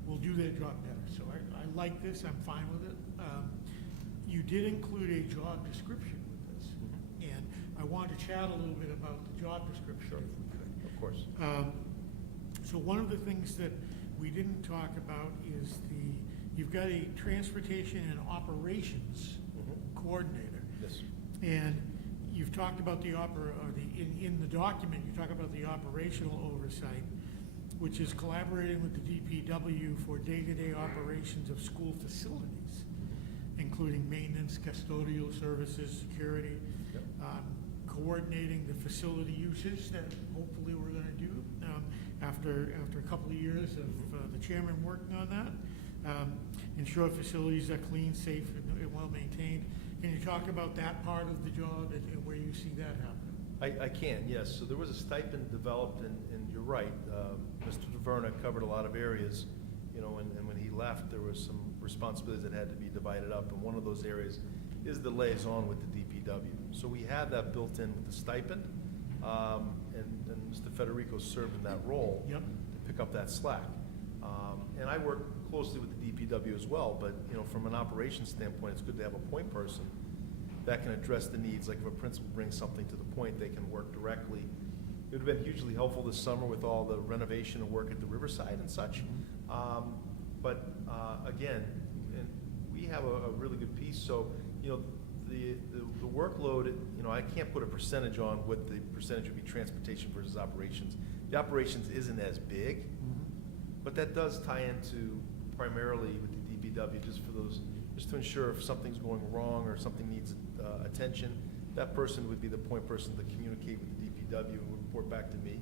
will do their job better. So I like this. I'm fine with it. You did include a job description with this, and I wanted to chat a little bit about the job description, if we could. Of course. So one of the things that we didn't talk about is you've got a transportation and operations coordinator. Yes. And you've talked about in the document, you talk about the operational oversight, which is collaborating with the DPW for day-to-day operations of school facilities, including maintenance, custodial services, security, coordinating the facility usage that hopefully we're going to do after a couple of years of the chairman working on that. Ensure facilities are clean, safe, and well maintained. Can you talk about that part of the job and where you see that happening? I can, yes. So there was a stipend developed, and you're right. Mr. DeVerna covered a lot of areas, you know, and when he left, there was some responsibilities that had to be divided up, and one of those areas is the liaison with the DPW. So we had that built in with the stipend, and Mr. Federico served in that role to pick up that slack. And I work closely with the DPW as well, but, you know, from an operations standpoint, it's good to have a point person that can address the needs. Like if a principal brings something to the point, they can work directly. It would have been hugely helpful this summer with all the renovation and work at the Riverside and such. But again, and we have a really good piece. So, you know, the workload, you know, I can't put a percentage on what the percentage would be transportation versus operations. The operations isn't as big, but that does tie into primarily with the DPW, just to ensure if something's going wrong or something needs attention, that person would be the point person to communicate with the DPW and would report back to me.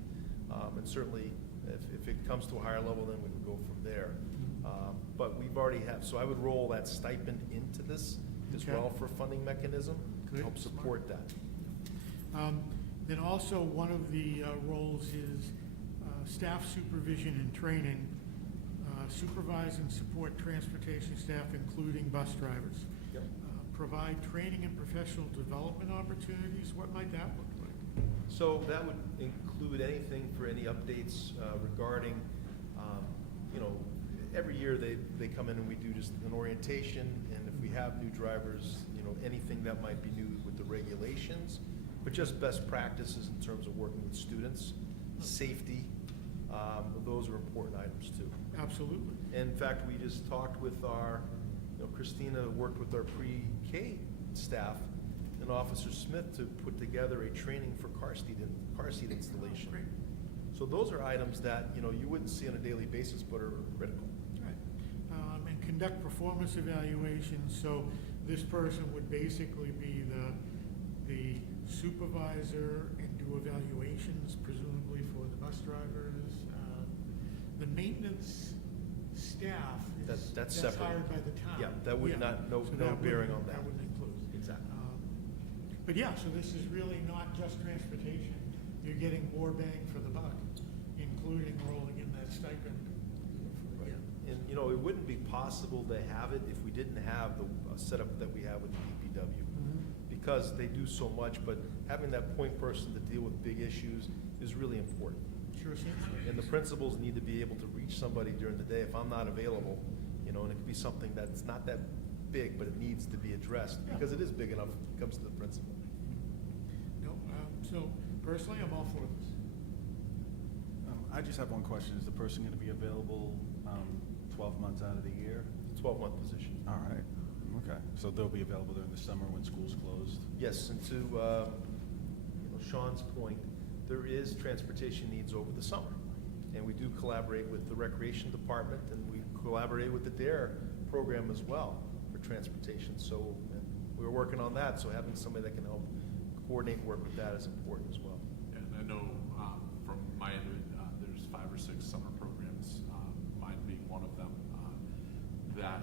And certainly, if it comes to a higher level, then we would go from there. But we've already so I would roll that stipend into this as well for a funding mechanism to help support that. Then also one of the roles is staff supervision and training. Supervise and support transportation staff, including bus drivers. Provide training and professional development opportunities. What might that look like? So that would include anything for any updates regarding, you know, every year they come in and we do just an orientation, and if we have new drivers, you know, anything that might be new with the regulations, but just best practices in terms of working with students, safety, those are important items too. Absolutely. In fact, we just talked with our Christina worked with our pre-K staff and Officer Smith to put together a training for car seat installation. Great. So those are items that, you wouldn't see on a daily basis, but are critical. Right. And conduct performance evaluations, so this person would basically be the supervisor and do evaluations, presumably for the bus drivers. The maintenance staff That's separate. hired by the town. Yeah, that would not, no bearing on that. That wouldn't include. Exactly. But yeah, so this is really not just transportation. You're getting more bang for the buck, including rolling in that stipend. Right. And, it wouldn't be possible to have it if we didn't have the setup that we have with the DPW. Because they do so much, but having that point person to deal with big issues is really important. Sure seems. And the principals need to be able to reach somebody during the day if I'm not available, and it could be something that's not that big, but it needs to be addressed, because it is big enough when it comes to the principal. No, so personally, I'm all for this. I just have one question. Is the person going to be available 12 months out of the year? 12-month position. All right. Okay. So they'll be available during the summer when school's closed? Yes, and to Sean's point, there is transportation needs over the summer. And we do collaborate with the Recreation Department, and we collaborate with the DARE program as well for transportation. So we're working on that, so having somebody that can help coordinate work with that is important as well. And I know from my end, there's 5 or 6 summer programs, mine being one of them, that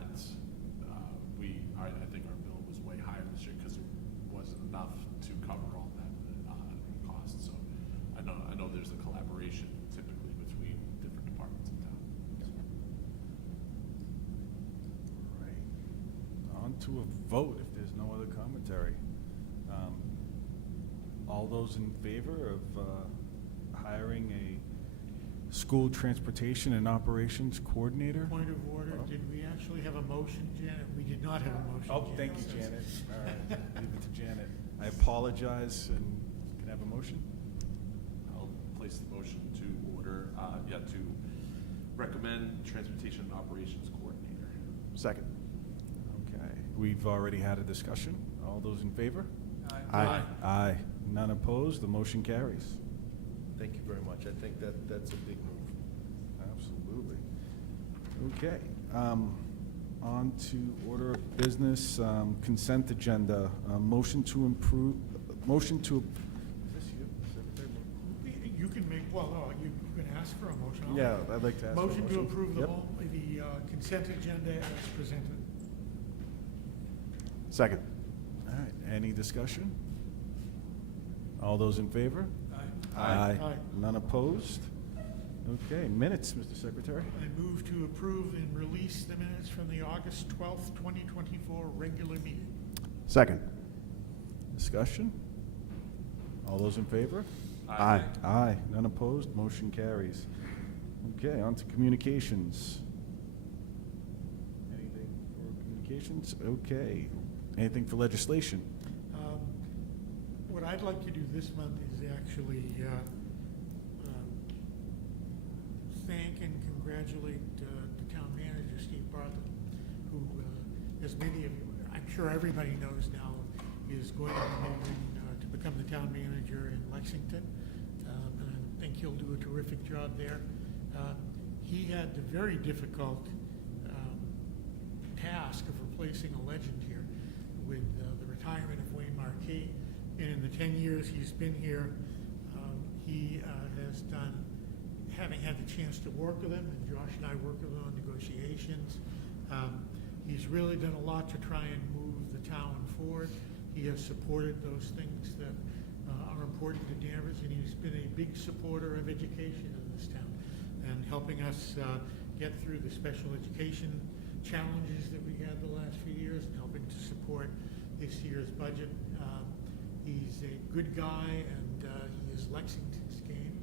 I think our bill was way higher this year because it wasn't enough to cover all that cost. So I know there's a collaboration typically between different departments in town. All right. On to a vote if there's no other commentary. All those in favor of hiring a school transportation and operations coordinator? Point of order, did we actually have a motion, Janet? We did not have a motion. Oh, thank you, Janet. All right, leave it to Janet. I apologize, and can I have a motion? I'll place the motion to order, to recommend transportation and operations coordinator. Second. Okay, we've already had a discussion. All those in favor? Aye. Aye. None opposed, the motion carries. Thank you very much. I think that's a big move. Absolutely. Okay, on to order of business, consent agenda, motion to approve, is this you, Secretary? You can make, you can ask for a motion. Yeah, I'd like to ask for a Motion to approve the Yep. consent agenda as presented. Second. All right, any discussion? All those in favor? Aye. None opposed? Okay, minutes, Mr. Secretary. I move to approve and release the minutes from the August 12th, 2024 regular meeting. Second. Discussion? All those in favor? Aye. Aye, none opposed, motion carries. Okay, on to communications. Anything for communications? Okay. Anything for legislation? What I'd like to do this month is actually thank and congratulate the town manager, Steve Bartlett, who, as many of you, I'm sure everybody knows now, is going to be moving to become the town manager in Lexington. And I think he'll do a terrific job there. He had the very difficult task of replacing a legend here with the retirement of Wayne Marquis. And in the 10 years he's been here, he has done, having had the chance to work with him, and Josh and I worked with him on negotiations, he's really done a lot to try and move the town forward. He has supported those things that are important to Danvers, and he's been a big supporter of education in this town and helping us get through the special education challenges that we had the last few years and helping to support this year's budget. He's a good guy, and he is Lexington's game,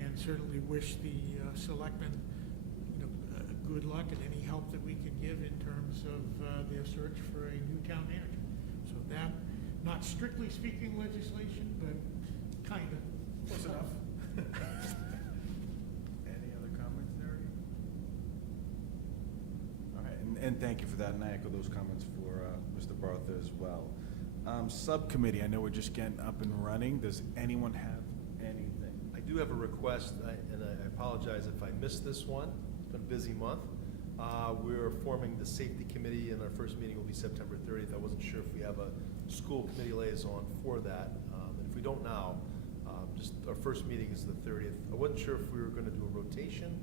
and certainly wish the selectmen good luck and any help that we can give in terms of their search for a new town manager. So that, not strictly speaking legislation, but kind of. Close enough. Any other commentary? All right, and And thank you for that, and I echo those comments for Mr. Bartha as well. Subcommittee, I know we're just getting up and running. Does anyone have anything? I do have a request, and I apologize if I missed this one. It's been a busy month. We're forming the safety committee, and our first meeting will be September 30th. I wasn't sure if we have a school committee liaison for that. And if we don't now, just our first meeting is the 30th. I wasn't sure if we were going to do a rotation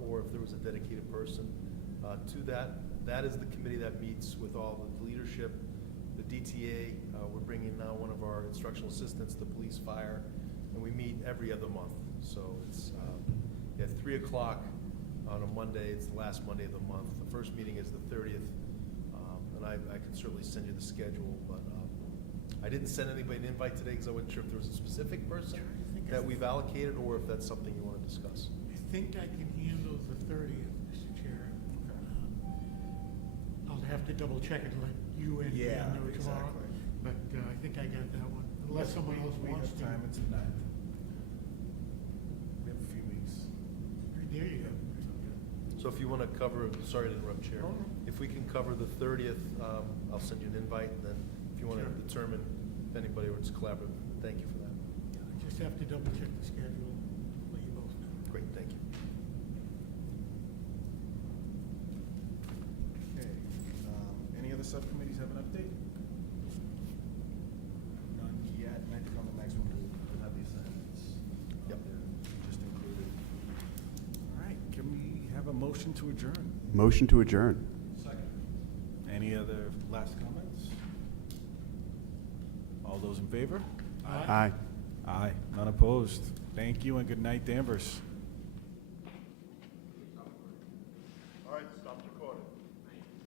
or if there was a dedicated person to that. That is the committee that meets with all the leadership, the DTA. We're bringing now one of our instructional assistants, the police, fire, and we meet every other month. So it's at 3 o'clock on a Monday. It's the last Monday of the month. The first meeting is the 30th, and I can certainly send you the schedule, but I didn't send anybody an invite today because I wasn't sure if there was a specific person that we've allocated or if that's something you want to discuss. I think I can handle the 30th, Mr. Chair. I'll have to double check it and let you and Dan know tomorrow. Exactly. But I think I got that one, unless someone else We wants have to. time, it's the 9th. We have a few weeks. There you go. So if you want to cover, sorry to interrupt, Chair. Oh, no. If we can cover the 30th, I'll send you an invite, and then if you want to Sure. determine if anybody wants to collaborate, thank you for that. I just have to double check the schedule, let you both know. Great, thank you. Okay. Any other subcommittees have an update? None yet, and I think on the next one we'll have the assignments up Yep. there, just included. All right, can we have a motion to adjourn? Motion to adjourn. Any other last comments? All those in favor? Aye. Aye, none opposed. Thank you and good night, Danvers.